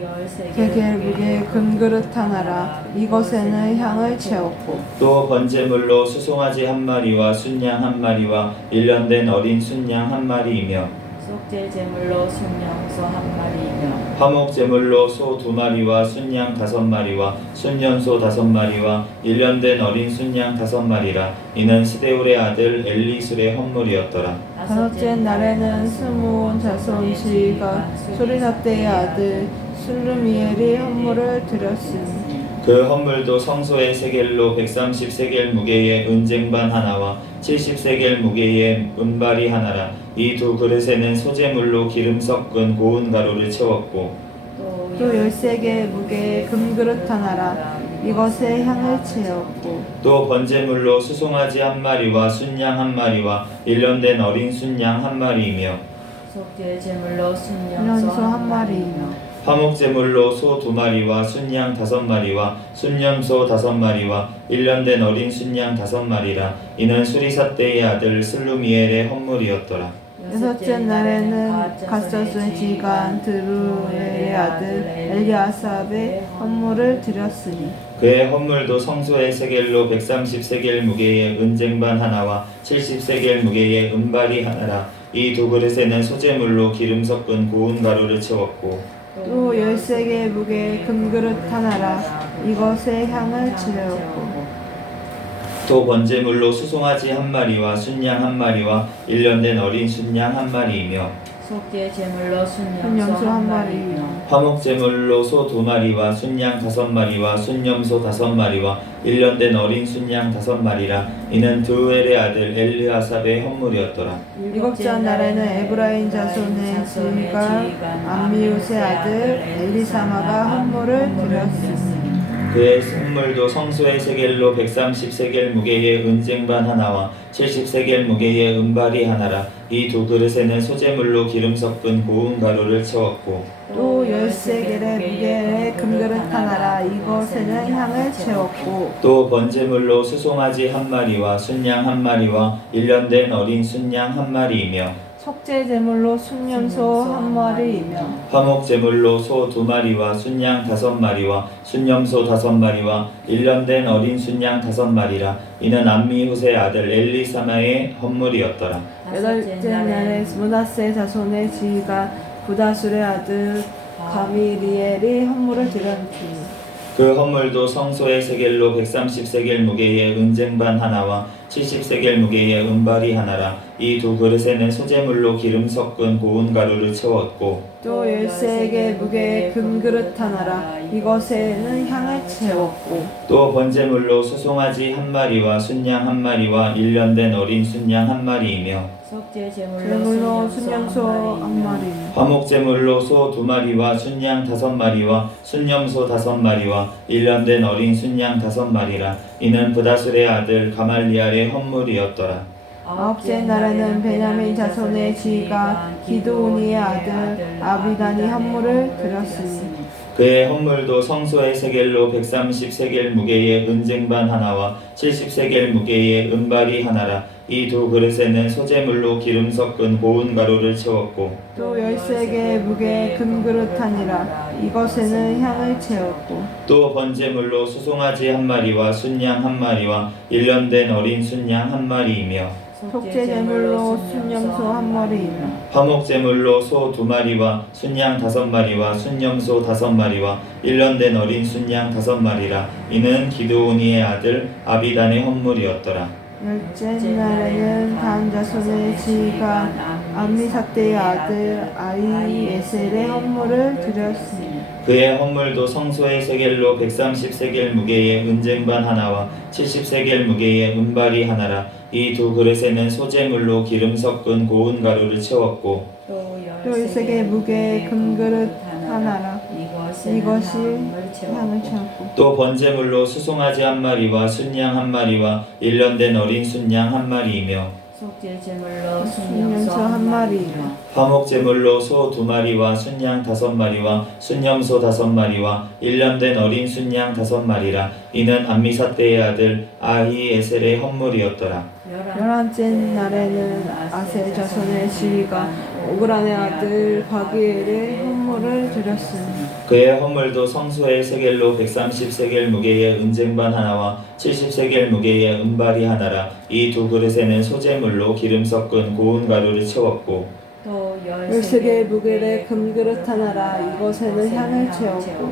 13개 무게의 금그릇 하나라. 이것에는 향을 채웠고 또 번제물로 수송아지 1마리와 순양 1마리와 1년 된 어린 순양 1마리이며 속죄 제물로 순염소 1마리이며 화목제물로 소 2마리와 순양 5마리와 순염소 5마리와 1년 된 어린 순양 5마리라. 이는 스데울의 아들 엘리술의 헌물이었더라. 다섯째 날에는 스므온 자손 지휘관 소리사대의 아들 술루미엘이 헌물을 드렸으니 그 헌물도 성소의 세겔로 130세겔 무게의 은쟁반 하나와 70세겔 무게의 은발이 하나라. 이 두 그릇에는 소재물로 기름 섞은 고운 가루를 채웠고 또 13개 무게의 금그릇 하나라. 이것에 향을 채웠고 또 번제물로 수송아지 한 마리와 순양 한 마리와 일년된 어린 순양 한 마리이며 속죄 제물로 연소 한 마리이며 화목제물로 소 2마리와 순양 5마리와 순염소 5마리와 일년된 어린 순양 5마리라. 이는 수리사대의 아들 슬루미엘의 헌물이었더라. 여섯째 날에는 갓서스의 지간 드루엘의 아들 엘리아삽의 헌물을 드렸으니 그의 헌물도 성소의 세겔로 130세겔 무게의 은쟁반 하나와 70세겔 무게의 은발이 하나라. 이 두 그릇에는 소재물로 기름 섞은 고운 가루를 채웠고 또 13개 무게의 금그릇 하나라. 이것에 향을 채웠고 또 번제물로 수송아지 한 마리와 순양 한 마리와 일년된 어린 순양 한 마리이며 속죄 제물로 순염소 순염소 한 한 마리이며 화목제물로 소 2마리와 순양 5마리와 순염소 5마리와 일년된 어린 순양 5마리라. 이는 드우엘의 아들 엘르아삽의 헌물이었더라. 일곱째 날에는 에브라임 자손의 지휘관 암미옷의 아들 엘리사마가 헌물을 드렸으니 그의 선물도 성소의 세겔로 130세겔 무게의 은쟁반 하나와 70세겔 무게의 은발이 하나라. 이 두 그릇에는 소재물로 기름 섞은 고운 가루를 채웠고 또 13개의 무게의 금그릇 하나라. 이것에는 향을 채웠고 또 번제물로 수송아지 한 마리와 순양 한 마리와 일년된 어린 순양 한 마리이며 속죄 제물로 순염소 한 마리이며 화목제물로 소 2마리와 순양 5마리와 순염소 5마리와 일년된 어린 순양 5마리라. 이는 암미훗의 아들 엘리사마의 헌물이었더라. 여덟째 날에 므낫세 자손의 지휘관 부다술의 아들 가미리엘이 헌물을 드렸으니 그 헌물도 성소의 세겔로 130세겔 무게의 은쟁반 하나와 70세겔 무게의 은발이 하나라. 이 두 그릇에는 소재물로 기름 섞은 고운 가루를 채웠고 또 13개 무게의 금그릇 하나라. 이것에는 향을 채웠고 또 번제물로 수송아지 한 마리와 순양 한 마리와 일년된 어린 순양 한 마리이며 속죄 제물로 제물로 순염소 한 마리이며 화목제물로 소 2마리와 순양 5마리와 순염소 5마리와 일년된 어린 순양 5마리라. 이는 부다술의 아들 가말리알의 헌물이었더라. 아홉째 날에는 베냐민 자손의 지휘관 기드오니의 아들 아비단이 헌물을 드렸으니 그의 헌물도 성소의 세겔로 130세겔 무게의 은쟁반 하나와 70세겔 무게의 은발이 하나라. 이 두 그릇에는 소재물로 기름 섞은 고운 가루를 채웠고 또 13개 무게의 금그릇 하니라. 이것에는 향을 채웠고 또 번제물로 수송아지 한 마리와 순양 한 마리와 일년된 어린 순양 한 마리이며 속죄 제물로 순염소 한 마리이며 화목제물로 소 2마리와 순양 5마리와 순염소 5마리와 일년된 어린 순양 5마리라. 이는 기드오니의 아들 아비단의 헌물이었더라. 열째 날에는 단 자손의 지휘관 암미사대의 아들 아이에셀의 헌물을 드렸으니 그의 헌물도 성소의 세겔로 130세겔 무게의 은쟁반 하나와 70세겔 무게의 은발이 하나라. 이 두 그릇에는 소재물로 기름 섞은 고운 가루를 채웠고 또 13개 무게의 금그릇 하나라. 이것이 향을 채웠고 또 번제물로 수송아지 한 마리와 순양 한 마리와 일년된 어린 순양 한 마리이며 속죄 제물로 순염소 한 마리이며 화목제물로 소 2마리와 순양 5마리와 순염소 5마리와 일년된 어린 순양 5마리라. 이는 암미사대의 아들 아히에셀의 헌물이었더라. 열한째 날에는 아셀 자손의 지휘관 오그란의 아들 바기엘의 헌물을 드렸으니 그의 헌물도 성소의 세겔로 130세겔 무게의 은쟁반 하나와 70세겔 무게의 은발이 하나라. 이 두 그릇에는 소재물로 기름 섞은 고운 가루를 채웠고 또 13개 무게의 금그릇 하나라. 이것에는 향을 채웠고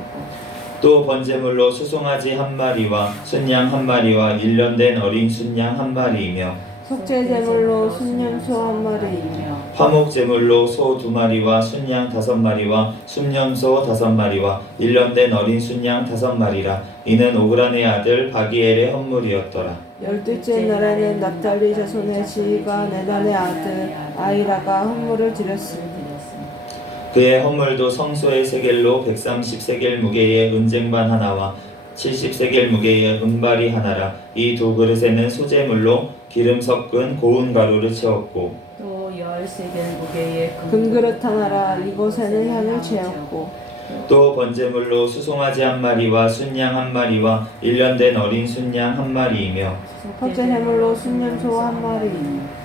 또 번제물로 수송아지 한 마리와 순양 한 마리와 일년된 어린 순양 한 마리이며 속죄 제물로 순념소 한 마리이며 화목 제물로 소 2마리와 순양 5마리와 순념소 5마리와 1년 된 어린 순양 5마리라. 이는 오그란의 아들 바기엘의 헌물이었더라. 12째 날에는 납달리 자손의 지휘가 네단의 아들 아이라가 헌물을 드렸으니 그의 헌물도 성소의 세겔로 130세겔 무게의 은쟁반 하나와 70세겔 무게의 은발이 하나라. 이 2그릇에는 소재물로 기름 섞은 고운 가루를 채웠고 또 10세겔 무게의 금그릇 하나라. 이곳에는 향을 채웠고 또 번제물로 수송아지 1마리와 순양 1마리와 1년 된 어린 순양 1마리이며 속죄 제물로 순념소 한 마리이며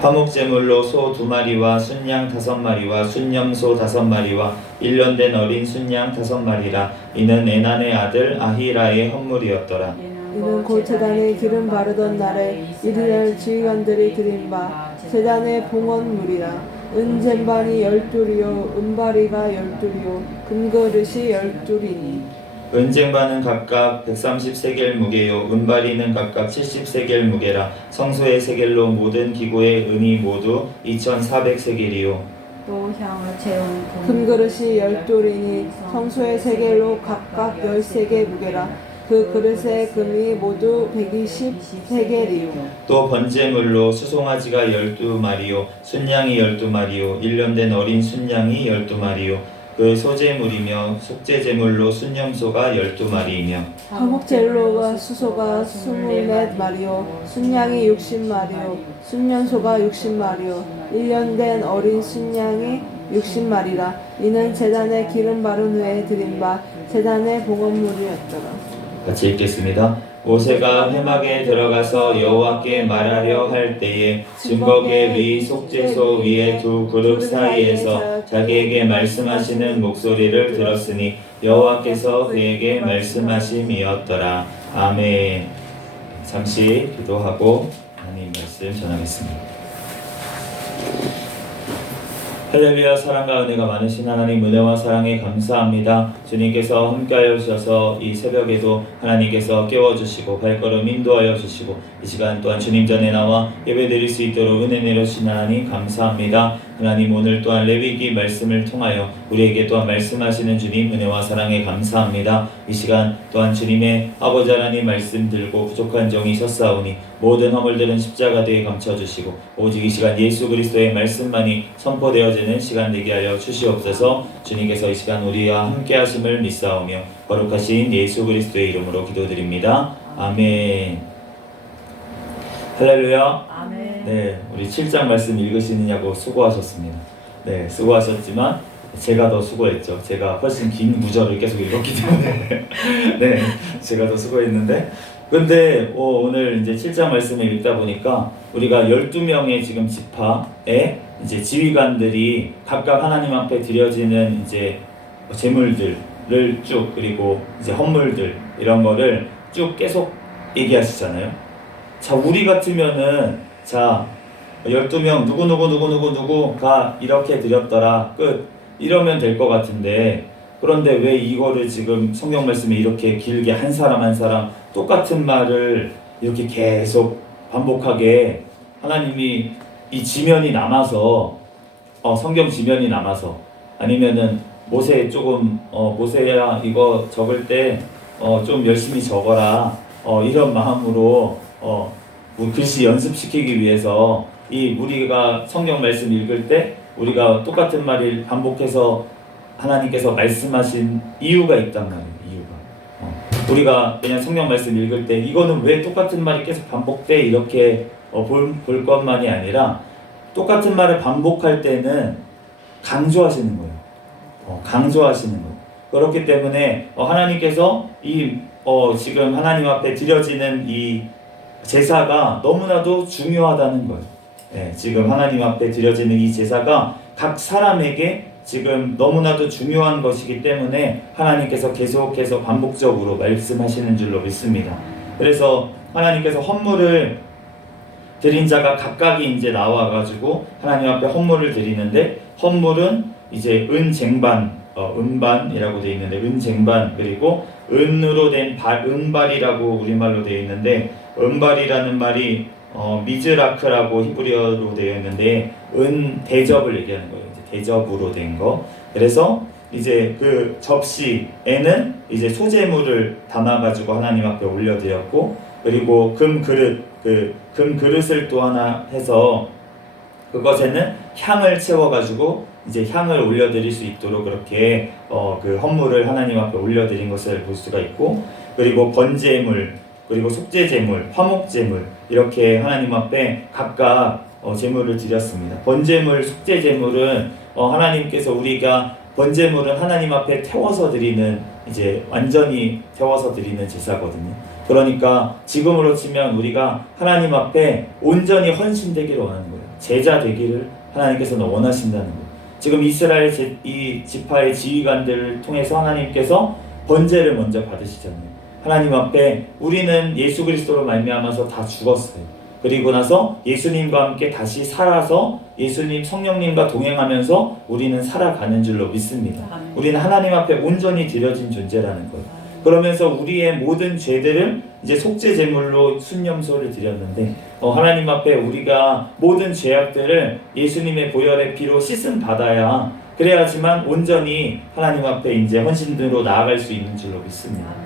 화목제물로 소 2마리와 순양 5마리와 순념소 5마리와 1년 된 어린 순양 5마리라. 이는 에난의 아들 아히라의 헌물이었더라. 이는 곧 제단에 기름 바르던 날에 이스라엘 지휘관들이 드린 바 제단의 봉헌물이라. 은쟁반이 12리요 은바리가 12리요 금그릇이 12리니 은쟁반은 각각 130세겔 무게요 은바리는 각각 70세겔 무게라. 성소의 세겔로 모든 기구의 은이 모두 2400세겔이요 또 향을 채운 금그릇이 12리니 성소의 세겔로 각각 13개 무게라. 그 그릇의 금이 모두 120세겔이요 또 번제물로 수송아지가 12마리요 순양이 12마리요 1년 된 어린 순양이 12마리요 그 소제물이며 속죄제물로 순념소가 12마리이며 화목제물로가 수소가 24마리요 순양이 60마리요 순년소가 60마리요 1년 된 어린 순양이 60마리라. 이는 제단에 기름 바른 후에 드린 바 제단의 봉헌물이었더라. 같이 읽겠습니다. 모세가 회막에 들어가서 여호와께 말하려 할 때에 증거계 위 속죄소 위에 2그릇 사이에서 자기에게 말씀하시는 목소리를 들었으니 여호와께서 그에게 말씀하심이었더라. 아멘. 잠시 기도하고 하나님 말씀 전하겠습니다. 할렐루야. 사랑과 은혜가 많으신 하나님 은혜와 사랑에 감사합니다. 주님께서 함께하여 주셔서 이 새벽에도 하나님께서 깨워주시고 발걸음 인도하여 주시고 이 시간 또한 주님 전에 나와 예배드릴 수 있도록 은혜 내려주신 하나님 감사합니다. 하나님 오늘 또한 레위기 말씀을 통하여 우리에게 또한 말씀하시는 주님 은혜와 사랑에 감사합니다. 이 시간 또한 주님의 아버지 하나님 말씀 들고 부족한 종이 섰사오니 모든 허물들은 십자가대에 감춰주시고 오직 이 시간 예수 그리스도의 말씀만이 선포되어지는 시간 되게 하여 주시옵소서. 주님께서 이 시간 우리와 함께 하심을 믿사오며 거룩하신 예수 그리스도의 이름으로 기도드립니다. 아멘. 할렐루야. 아멘. 네, 우리 7장 말씀 읽으시느냐고 수고하셨습니다. 네, 수고하셨지만 제가 더 수고했죠. 제가 훨씬 긴 구절을 계속 읽었기 때문에 네, 제가 더 수고했는데 근데 오늘 이제 7장 말씀을 읽다 보니까 우리가 12명의 지금 지파에 이제 지휘관들이 각각 하나님 앞에 드려지는 이제 제물들을 쭉 그리고 이제 헌물들 이런 거를 쭉 계속 얘기하시잖아요. 자, 우리 같으면은 자 12명 누구가 이렇게 드렸더라 끝 이러면 될 것 같은데 그런데 왜 이거를 지금 성경 말씀에 이렇게 길게 한 사람 한 사람 똑같은 말을 이렇게 계속 반복하게 하나님이 이 지면이 남아서 성경 지면이 남아서 아니면은 모세 조금 모세야 이거 적을 때 좀 열심히 적어라 이런 마음으로 뭐 글씨 연습시키기 위해서 이 우리가 성경 말씀 읽을 때 우리가 똑같은 말을 반복해서 하나님께서 말씀하신 이유가 있단 말이에요. 이유가 우리가 그냥 성경 말씀 읽을 때 이거는 왜 똑같은 말이 계속 반복돼 이렇게 볼 것만이 아니라 똑같은 말을 반복할 때는 강조하시는 거예요. 강조하시는 거예요. 그렇기 때문에 하나님께서 이 지금 하나님 앞에 드려지는 이 제사가 너무나도 중요하다는 거예요. 네, 지금 하나님 앞에 드려지는 이 제사가 각 사람에게 지금 너무나도 중요한 것이기 때문에 하나님께서 계속해서 반복적으로 말씀하시는 줄로 믿습니다. 그래서 하나님께서 헌물을 드린 자가 각각이 이제 나와가지고 하나님 앞에 헌물을 드리는데 헌물은 이제 은쟁반, 은반이라고 되어 있는데 은쟁반 그리고 은으로 된 은발이라고 우리말로 되어 있는데 은발이라는 말이 미즈라크라고 히브리어로 되어 있는데 은 대접을 얘기하는 거예요. 이제 대접으로 된 거. 그래서 이제 그 접시에는 이제 소재물을 담아가지고 하나님 앞에 올려드렸고, 그리고 금 그릇을 또 하나 해서 그것에는 향을 채워가지고 이제 향을 올려드릴 수 있도록 그렇게 그 헌물을 하나님 앞에 올려드린 것을 볼 수가 있고, 그리고 번제물, 그리고 속죄제물, 화목제물 이렇게 하나님 앞에 각각 제물을 드렸습니다. 번제물, 속죄제물은 하나님께서 우리가 번제물은 하나님 앞에 태워서 드리는, 이제 완전히 태워서 드리는 제사거든요. 그러니까 지금으로 치면 우리가 하나님 앞에 온전히 헌신되기를 원하는 거예요. 제자 되기를 하나님께서는 원하신다는 거예요. 지금 이스라엘 이 지파의 지휘관들을 통해서 하나님께서 번제를 먼저 받으시잖아요. 하나님 앞에 우리는 예수 그리스도로 말미암아서 다 죽었어요. 그리고 나서 예수님과 함께 다시 살아서 예수님 성령님과 동행하면서 우리는 살아가는 줄로 믿습니다. 우리는 하나님 앞에 온전히 드려진 존재라는 거예요. 그러면서 우리의 모든 죄들을 이제 속죄 제물로 순염소를 드렸는데 하나님 앞에 우리가 모든 죄악들을 예수님의 보혈의 피로 씻음 받아야, 그래야지만 온전히 하나님 앞에 이제 헌신으로 나아갈 수 있는 줄로 믿습니다.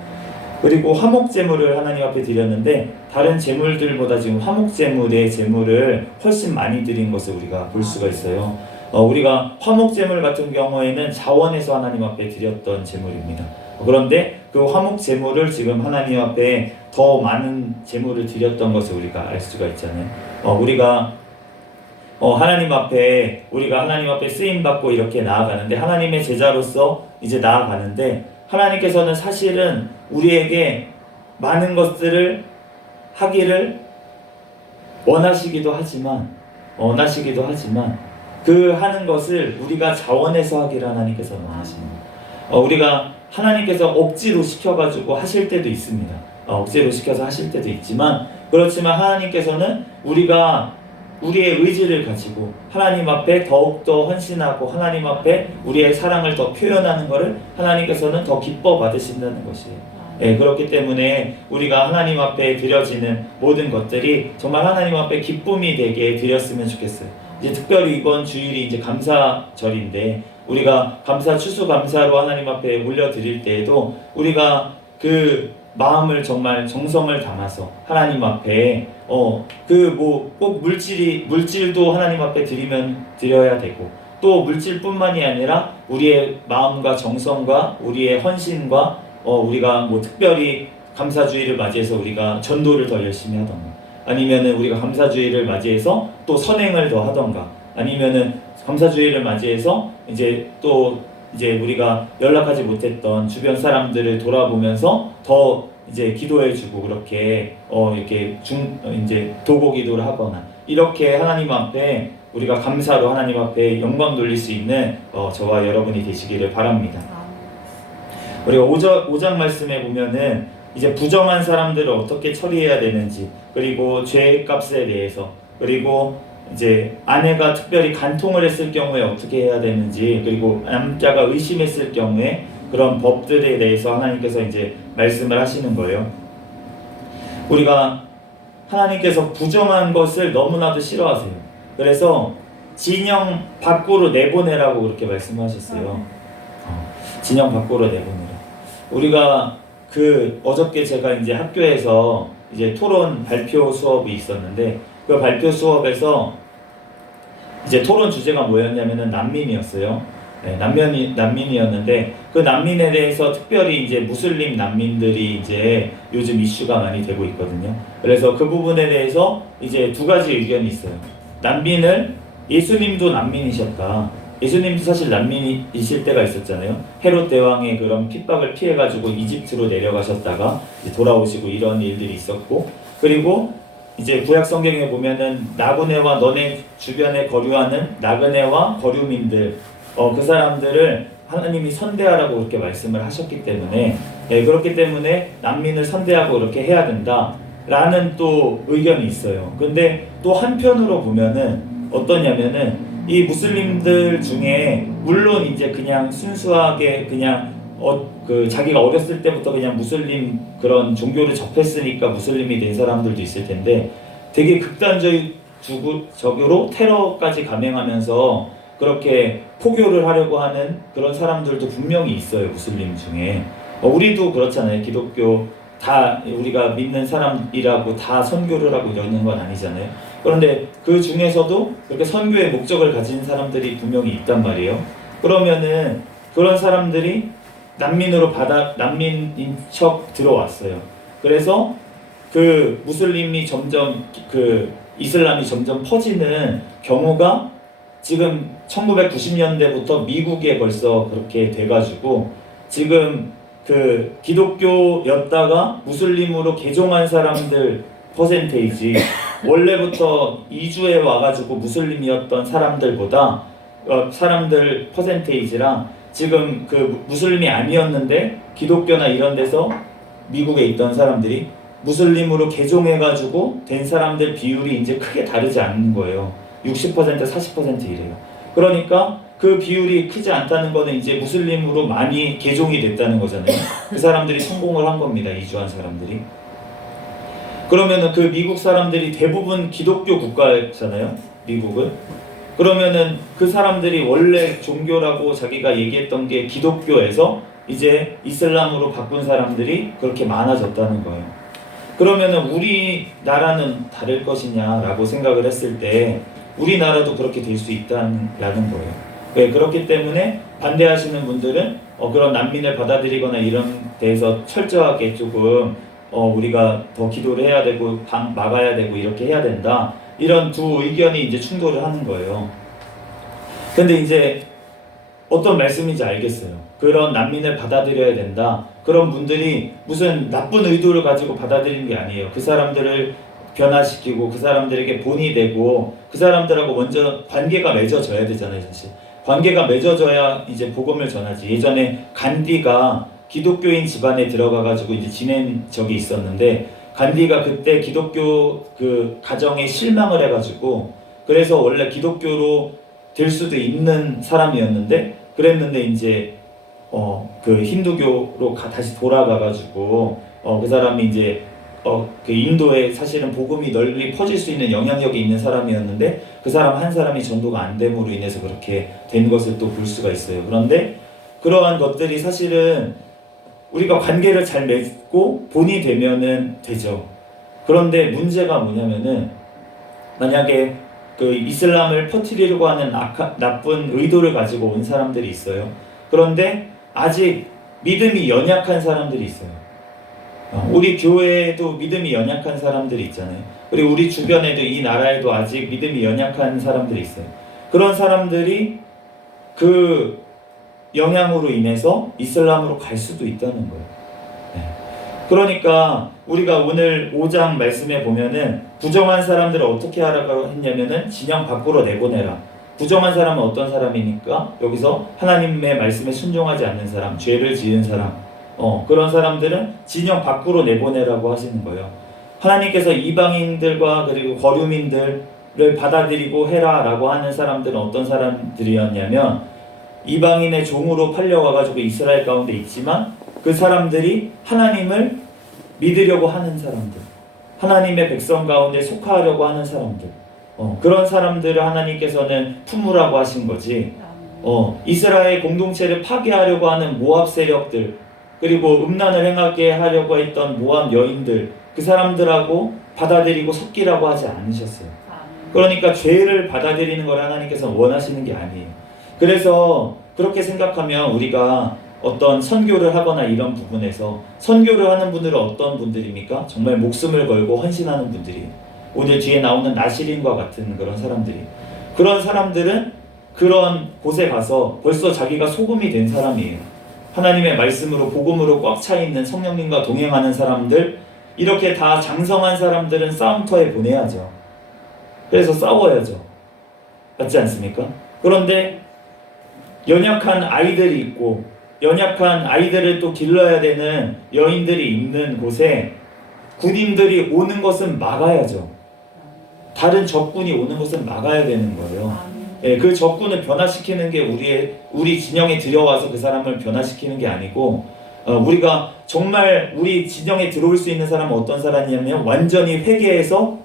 그리고 화목제물을 하나님 앞에 드렸는데 다른 제물들보다 지금 화목제물의 제물을 훨씬 많이 드린 것을 우리가 볼 수가 있어요. 우리가 화목제물 같은 경우에는 자원에서 하나님 앞에 드렸던 제물입니다. 그런데 그 화목제물을 지금 하나님 앞에 더 많은 제물을 드렸던 것을 우리가 알 수가 있잖아요. 우리가 하나님 앞에 쓰임받고 이렇게 나아가는데, 하나님의 제자로서 이제 나아가는데, 하나님께서는 사실은 우리에게 많은 것들을 하기를 원하시기도 하지만 그 하는 것을 우리가 자원해서 하기를 하나님께서는 원하십니다. 우리가 하나님께서 억지로 시켜가지고 하실 때도 있습니다. 억지로 시켜서 하실 때도 있지만, 그렇지만 하나님께서는 우리가 우리의 의지를 가지고 하나님 앞에 더욱더 헌신하고 하나님 앞에 우리의 사랑을 더 표현하는 것을 하나님께서는 더 기뻐 받으신다는 것이에요. 그렇기 때문에 우리가 하나님 앞에 드려지는 모든 것들이 정말 하나님 앞에 기쁨이 되게 드렸으면 좋겠어요. 이제 특별히 이번 주일이 이제 감사절인데, 우리가 추수감사로 하나님 앞에 올려드릴 때에도 우리가 그 마음을 정말 정성을 담아서 하나님 앞에 꼭 물질도 하나님 앞에 드려야 되고, 또 물질뿐만이 아니라 우리의 마음과 정성과 우리의 헌신과 우리가 특별히 감사주의를 맞이해서 우리가 전도를 더 열심히 하던가, 아니면은 우리가 감사주의를 맞이해서 또 선행을 더 하던가, 아니면은 감사주의를 맞이해서 이제 우리가 연락하지 못했던 주변 사람들을 돌아보면서 더 이제 기도해주고, 그렇게 이렇게 이제 도고 기도를 하거나, 이렇게 하나님 앞에 우리가 감사로 하나님 앞에 영광 돌릴 수 있는 저와 여러분이 되시기를 바랍니다. 우리가 5장 말씀에 보면은 이제 부정한 사람들을 어떻게 처리해야 되는지, 그리고 죄값에 대해서, 그리고 이제 아내가 특별히 간통을 했을 경우에 어떻게 해야 되는지, 그리고 남자가 의심했을 경우에 그런 법들에 대해서 하나님께서 이제 말씀을 하시는 거예요. 우리가 하나님께서 부정한 것을 너무나도 싫어하세요. 그래서 진영 밖으로 내보내라고 그렇게 말씀하셨어요. 진영 밖으로 내보내라. 우리가 어저께 제가 이제 학교에서 이제 토론 발표 수업이 있었는데, 그 발표 수업에서 이제 토론 주제가 뭐였냐면은 난민이었어요. 난민이었는데, 그 난민에 대해서 특별히 이제 무슬림 난민들이 이제 요즘 이슈가 많이 되고 있거든요. 그래서 그 부분에 대해서 이제 두 가지 의견이 있어요. 예수님도 난민이셨다. 예수님도 사실 난민이실 때가 있었잖아요. 헤롯 대왕의 그런 핍박을 피해가지고 이집트로 내려가셨다가 이제 돌아오시고 이런 일들이 있었고, 그리고 이제 구약 성경에 보면은 나그네와 너네 주변에 거류하는 나그네와 거류민들, 그 사람들을 하나님이 선대하라고 그렇게 말씀을 하셨기 때문에, 그렇기 때문에 난민을 선대하고 그렇게 해야 된다라는 또 의견이 있어요. 근데 또 한편으로 보면은 어떠냐면은 이 무슬림들 중에 물론 이제 그냥 순수하게 그냥 자기가 어렸을 때부터 그냥 무슬림 그런 종교를 접했으니까 무슬림이 된 사람들도 있을 텐데, 되게 극단적으로 테러까지 감행하면서 그렇게 포교를 하려고 하는 그런 사람들도 분명히 있어요. 무슬림 중에. 우리도 그렇잖아요. 기독교 다 우리가 믿는 사람이라고 다 선교를 하고 이러는 건 아니잖아요. 그런데 그 중에서도 그렇게 선교의 목적을 가진 사람들이 분명히 있단 말이에요. 그러면은 그런 사람들이 난민인 척 들어왔어요. 그래서 그 무슬림이 점점 이슬람이 점점 퍼지는 경우가 지금 1990년대부터 미국에 벌써 그렇게 돼가지고 지금 그 기독교였다가 무슬림으로 개종한 사람들 퍼센테이지 원래부터 이주해 와가지고 무슬림이었던 사람들보다 사람들 퍼센테이지랑 지금 그 무슬림이 아니었는데 기독교나 이런 데서 미국에 있던 사람들이 무슬림으로 개종해가지고 된 사람들 비율이 이제 크게 다르지 않는 거예요. 60% 40% 이래요. 그러니까 그 비율이 크지 않다는 거는 이제 무슬림으로 많이 개종이 됐다는 거잖아요. 그 사람들이 성공을 한 겁니다. 이주한 사람들이. 그러면은 그 미국 사람들이 대부분 기독교 국가잖아요. 미국은. 그러면은 그 사람들이 원래 종교라고 자기가 얘기했던 게 기독교에서 이제 이슬람으로 바꾼 사람들이 그렇게 많아졌다는 거예요. 그러면은 우리나라는 다를 것이냐라고 생각을 했을 때 우리나라도 그렇게 될 수 있다는 거예요. 네, 그렇기 때문에 반대하시는 분들은 그런 난민을 받아들이거나 이런 데에서 철저하게 조금 우리가 더 기도를 해야 되고 막아야 되고 이렇게 해야 된다. 이런 두 의견이 이제 충돌을 하는 거예요. 근데 이제 어떤 말씀인지 알겠어요. 그런 난민을 받아들여야 된다. 그런 분들이 무슨 나쁜 의도를 가지고 받아들이는 게 아니에요. 그 사람들을 변화시키고 그 사람들에게 본이 되고 그 사람들하고 먼저 관계가 맺어져야 되잖아요. 사실 관계가 맺어져야 이제 복음을 전하지. 예전에 간디가 기독교인 집안에 들어가가지고 이제 지낸 적이 있었는데 간디가 그때 기독교 그 가정에 실망을 해가지고 그래서 원래 기독교로 될 수도 있는 사람이었는데 그랬는데 이제 그 힌두교로 다시 돌아가가지고 그 사람이 이제 그 인도에 사실은 복음이 널리 퍼질 수 있는 영향력이 있는 사람이었는데 그 사람 한 사람이 전도가 안 됨으로 인해서 그렇게 된 것을 또 볼 수가 있어요. 그런데 그러한 것들이 사실은 우리가 관계를 잘 맺고 본이 되면은 되죠. 그런데 문제가 뭐냐면은 만약에 그 이슬람을 퍼뜨리려고 하는 나쁜 의도를 가지고 온 사람들이 있어요. 그런데 아직 믿음이 연약한 사람들이 있어요. 우리 교회에도 믿음이 연약한 사람들이 있잖아요. 그리고 우리 주변에도 이 나라에도 아직 믿음이 연약한 사람들이 있어요. 그런 사람들이 그 영향으로 인해서 이슬람으로 갈 수도 있다는 거예요. 네. 그러니까 우리가 오늘 5장 말씀에 보면은 부정한 사람들을 어떻게 하라고 했냐면은 진영 밖으로 내보내라. 부정한 사람은 어떤 사람이니까 여기서 하나님의 말씀에 순종하지 않는 사람, 죄를 지은 사람, 그런 사람들은 진영 밖으로 내보내라고 하시는 거예요. 하나님께서 이방인들과 그리고 거류민들을 받아들이고 해라라고 하는 사람들은 어떤 사람들이었냐면 이방인의 종으로 팔려와가지고 이스라엘 가운데 있지만 그 사람들이 하나님을 믿으려고 하는 사람들, 하나님의 백성 가운데 속하려고 하는 사람들, 그런 사람들을 하나님께서는 품으라고 하신 거지. 이스라엘 공동체를 파괴하려고 하는 모압 세력들, 그리고 음란을 행하게 하려고 했던 모압 여인들, 그 사람들하고 받아들이고 섞이라고 하지 않으셨어요. 그러니까 죄를 받아들이는 걸 하나님께서 원하시는 게 아니에요. 그래서 그렇게 생각하면 우리가 어떤 선교를 하거나 이런 부분에서 선교를 하는 분들은 어떤 분들입니까? 정말 목숨을 걸고 헌신하는 분들이에요. 오늘 뒤에 나오는 나시린과 같은 그런 사람들이. 그런 사람들은 그런 곳에 가서 벌써 자기가 소금이 된 사람이에요. 하나님의 말씀으로 복음으로 꽉 차 있는 성령님과 동행하는 사람들, 이렇게 다 장성한 사람들은 싸움터에 보내야죠. 그래서 싸워야죠. 맞지 않습니까? 그런데 연약한 아이들이 있고 연약한 아이들을 또 길러야 되는 여인들이 있는 곳에 군인들이 오는 것은 막아야죠. 다른 적군이 오는 것은 막아야 되는 거예요. 예, 그 적군을 변화시키는 게 우리 진영에 들여와서 그 사람을 변화시키는 게 아니고 우리가 정말 우리 진영에 들어올 수 있는 사람은 어떤 사람이냐면 완전히 회개해서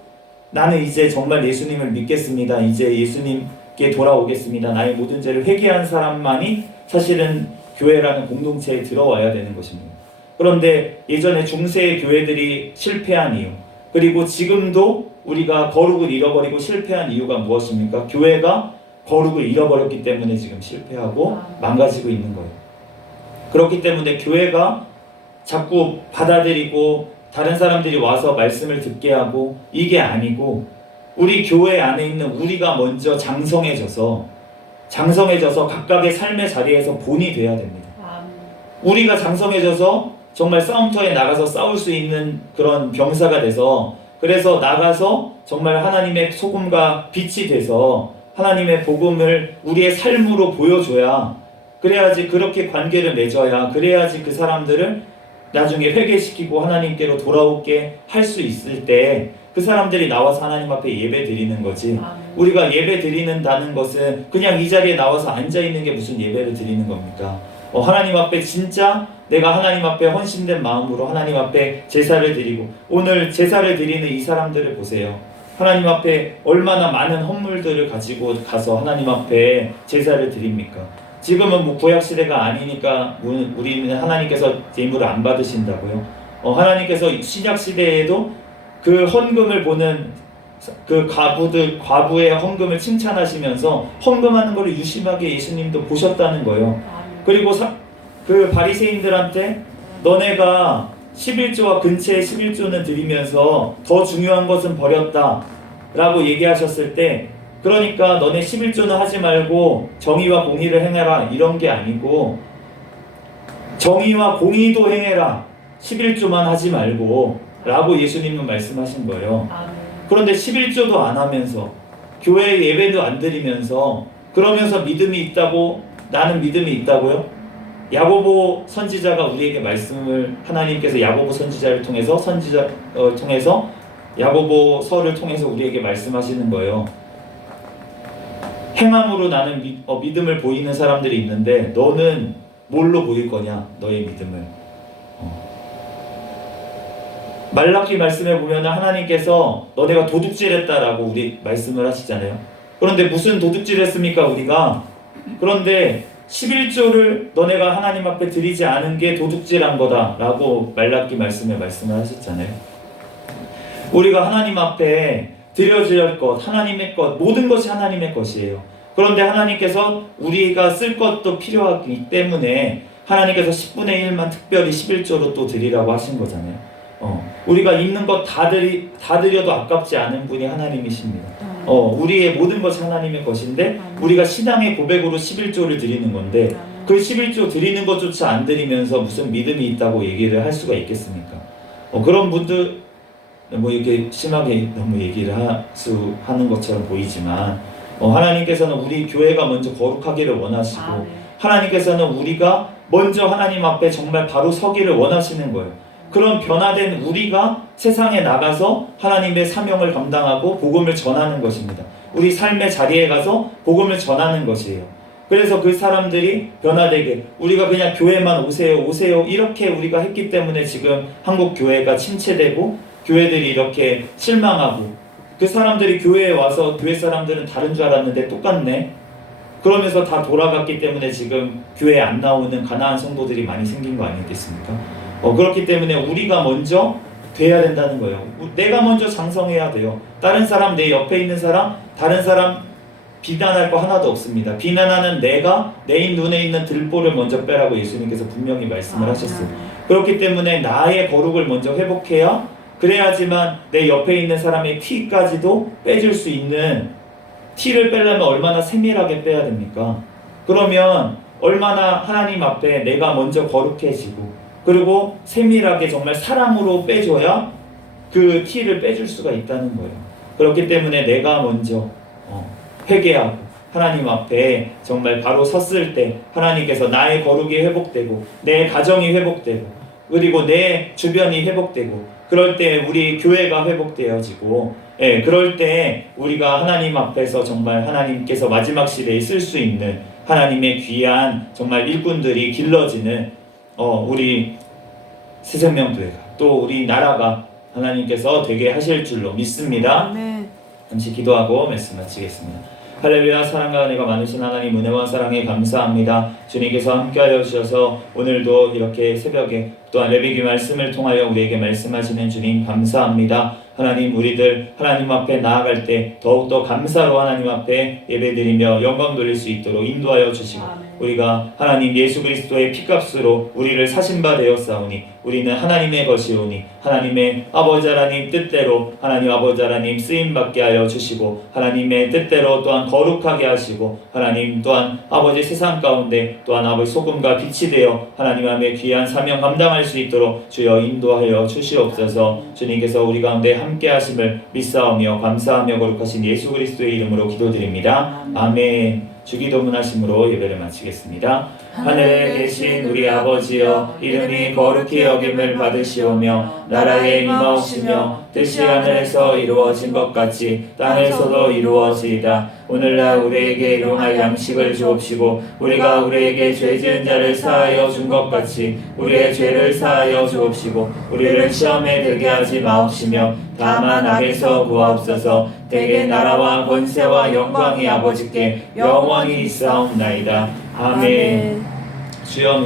나는 이제 정말 예수님을 믿겠습니다. 이제 예수님께 돌아오겠습니다. 나의 모든 죄를 회개한 사람만이 사실은 교회라는 공동체에 들어와야 되는 것입니다. 그런데 예전에 중세 교회들이 실패한 이유, 그리고 지금도 우리가 거룩을 잃어버리고 실패한 이유가 무엇입니까? 교회가 거룩을 잃어버렸기 때문에 지금 실패하고 망가지고 있는 거예요. 그렇기 때문에 교회가 자꾸 받아들이고 다른 사람들이 와서 말씀을 듣게 하고 이게 아니고 우리 교회 안에 있는 우리가 먼저 장성해져서 각각의 삶의 자리에서 본이 돼야 됩니다. 우리가 장성해져서 정말 싸움터에 나가서 싸울 수 있는 그런 병사가 돼서, 그래서 나가서 정말 하나님의 소금과 빛이 돼서 하나님의 복음을 우리의 삶으로 보여줘야, 그래야지 그렇게 관계를 맺어야, 그래야지 그 사람들을 나중에 회개시키고 하나님께로 돌아오게 할 수 있을 때 그 사람들이 나와서 하나님 앞에 예배 드리는 거지. 우리가 예배 드리는다는 것은 그냥 이 자리에 나와서 앉아있는 게 무슨 예배를 드리는 겁니까? 하나님 앞에 진짜 내가 하나님 앞에 헌신된 마음으로 하나님 앞에 제사를 드리고, 오늘 제사를 드리는 이 사람들을 보세요. 하나님 앞에 얼마나 많은 헌물들을 가지고 가서 하나님 앞에 제사를 드립니까? 지금은 뭐 구약시대가 아니니까 우리는 하나님께서 예물을 안 받으신다고요? 하나님께서 신약시대에도 그 헌금을 보는 그 과부의 헌금을 칭찬하시면서 헌금하는 것을 유심하게 예수님도 보셨다는 거예요. 그리고 그 바리새인들한테 너네가 11조와 근처에 11조는 드리면서 더 중요한 것은 버렸다 라고 얘기하셨을 때, 그러니까 너네 11조는 하지 말고 정의와 공의를 행해라 이런 게 아니고, 정의와 공의도 행해라, 11조만 하지 말고 라고 예수님은 말씀하신 거예요. 그런데 11조도 안 하면서 교회 예배도 안 드리면서 그러면서 믿음이 있다고, 나는 믿음이 있다고요? 야고보 선지자가 우리에게 말씀을, 하나님께서 야고보 선지자를 통해서 통해서 야고보서를 통해서 우리에게 말씀하시는 거예요. 행함으로 나는 믿음을 보이는 사람들이 있는데 너는 뭘로 보일 거냐, 너의 믿음을. 말라기 말씀에 보면 하나님께서 너네가 도둑질했다라고 우리 말씀을 하시잖아요. 그런데 무슨 도둑질했습니까 우리가? 그런데 11조를 너네가 하나님 앞에 드리지 않은 게 도둑질한 거다라고 말라기 말씀을 하셨잖아요. 우리가 하나님 앞에 드려져야 할 것, 하나님의 것, 모든 것이 하나님의 것이에요. 그런데 하나님께서 우리가 쓸 것도 필요하기 때문에 하나님께서 10분의 1만 특별히 11조로 또 드리라고 하신 거잖아요. 우리가 있는 것 다 드려도 아깝지 않은 분이 하나님이십니다. 우리의 모든 것이 하나님의 것인데 우리가 신앙의 고백으로 11조를 드리는 건데 그 11조 드리는 것조차 안 드리면서 무슨 믿음이 있다고 얘기를 할 수가 있겠습니까? 그런 분들 뭐 이렇게 심하게 너무 얘기를 하는 것처럼 보이지만 하나님께서는 우리 교회가 먼저 거룩하기를 원하시고 하나님께서는 우리가 먼저 하나님 앞에 정말 바로 서기를 원하시는 거예요. 그런 변화된 우리가 세상에 나가서 하나님의 사명을 감당하고 복음을 전하는 것입니다. 우리 삶의 자리에 가서 복음을 전하는 것이에요. 그래서 그 사람들이 변화되게, 우리가 그냥 교회만 오세요 이렇게 우리가 했기 때문에 지금 한국 교회가 침체되고 교회들이 이렇게 실망하고, 그 사람들이 교회에 와서 교회 사람들은 다른 줄 알았는데 똑같네 그러면서 다 돌아갔기 때문에 지금 교회에 안 나오는 가난한 성도들이 많이 생긴 거 아니겠습니까? 그렇기 때문에 우리가 먼저 돼야 된다는 거예요. 내가 먼저 장성해야 돼요. 다른 사람, 내 옆에 있는 사람, 다른 사람 비난할 거 하나도 없습니다. 비난하는 내가 내 눈에 있는 들보를 먼저 빼라고 예수님께서 분명히 말씀을 하셨어요. 그렇기 때문에 나의 거룩을 먼저 회복해야, 그래야지만 내 옆에 있는 사람의 티까지도 빼줄 수 있는, 티를 빼려면 얼마나 세밀하게 빼야 됩니까? 그러면 얼마나 하나님 앞에 내가 먼저 거룩해지고, 그리고 세밀하게 정말 사랑으로 빼줘야 그 티를 빼줄 수가 있다는 거예요. 그렇기 때문에 내가 먼저 회개하고 하나님 앞에 정말 바로 섰을 때 하나님께서 나의 거룩이 회복되고 내 가정이 회복되고 그리고 내 주변이 회복되고, 그럴 때 우리 교회가 회복되어지고, 그럴 때 우리가 하나님 앞에서 정말 하나님께서 마지막 시대에 쓸 수 있는 하나님의 귀한 정말 일꾼들이 길러지는 우리 새생명교회가 또 우리 나라가 하나님께서 되게 하실 줄로 믿습니다. 잠시 기도하고 말씀 마치겠습니다. 할렐루야. 사랑과 은혜가 많으신 하나님, 은혜와 사랑에 감사합니다. 주님께서 함께하여 주셔서 오늘도 이렇게 새벽에 또한 레위기 말씀을 통하여 우리에게 말씀하시는 주님 감사합니다. 하나님, 우리들 하나님 앞에 나아갈 때 더욱더 감사로 하나님 앞에 예배드리며 영광 돌릴 수 있도록 인도하여 주시고, 아멘. 우리가 하나님 예수 그리스도의 피값으로 우리를 사신 바 되었사오니 우리는 하나님의 것이오니 하나님의 아버지 하나님 뜻대로 하나님 아버지 하나님 쓰임받게 하여 주시고, 하나님의 뜻대로 또한 거룩하게 하시고, 하나님 또한 아버지 세상 가운데 또한 아버지 소금과 빛이 되어 하나님 앞에 귀한 사명 감당할 수 있도록 주여 인도하여 주시옵소서. 주님께서 우리 가운데 함께 하심을 믿사오며 감사하며 거룩하신 예수 그리스도의 이름으로 기도드립니다. 아멘. 주기도문 하심으로 예배를 마치겠습니다. 하늘에 계신 우리 아버지여, 이름이 거룩히 여김을 받으시오며 나라에 임하옵시며 뜻이 하늘에서 이루어진 것 같이 땅에서도 이루어지이다. 오늘날 우리에게 일용할 양식을 주옵시고 우리가 우리에게 죄 지은 자를 사하여 준 것 같이 우리의 죄를 사하여 주옵시고 우리를 시험에 들게 하지 마옵시며 다만 악에서 구하옵소서. 대개 나라와 권세와 영광이 아버지께 영원히 있사옵나이다. 아멘. 주여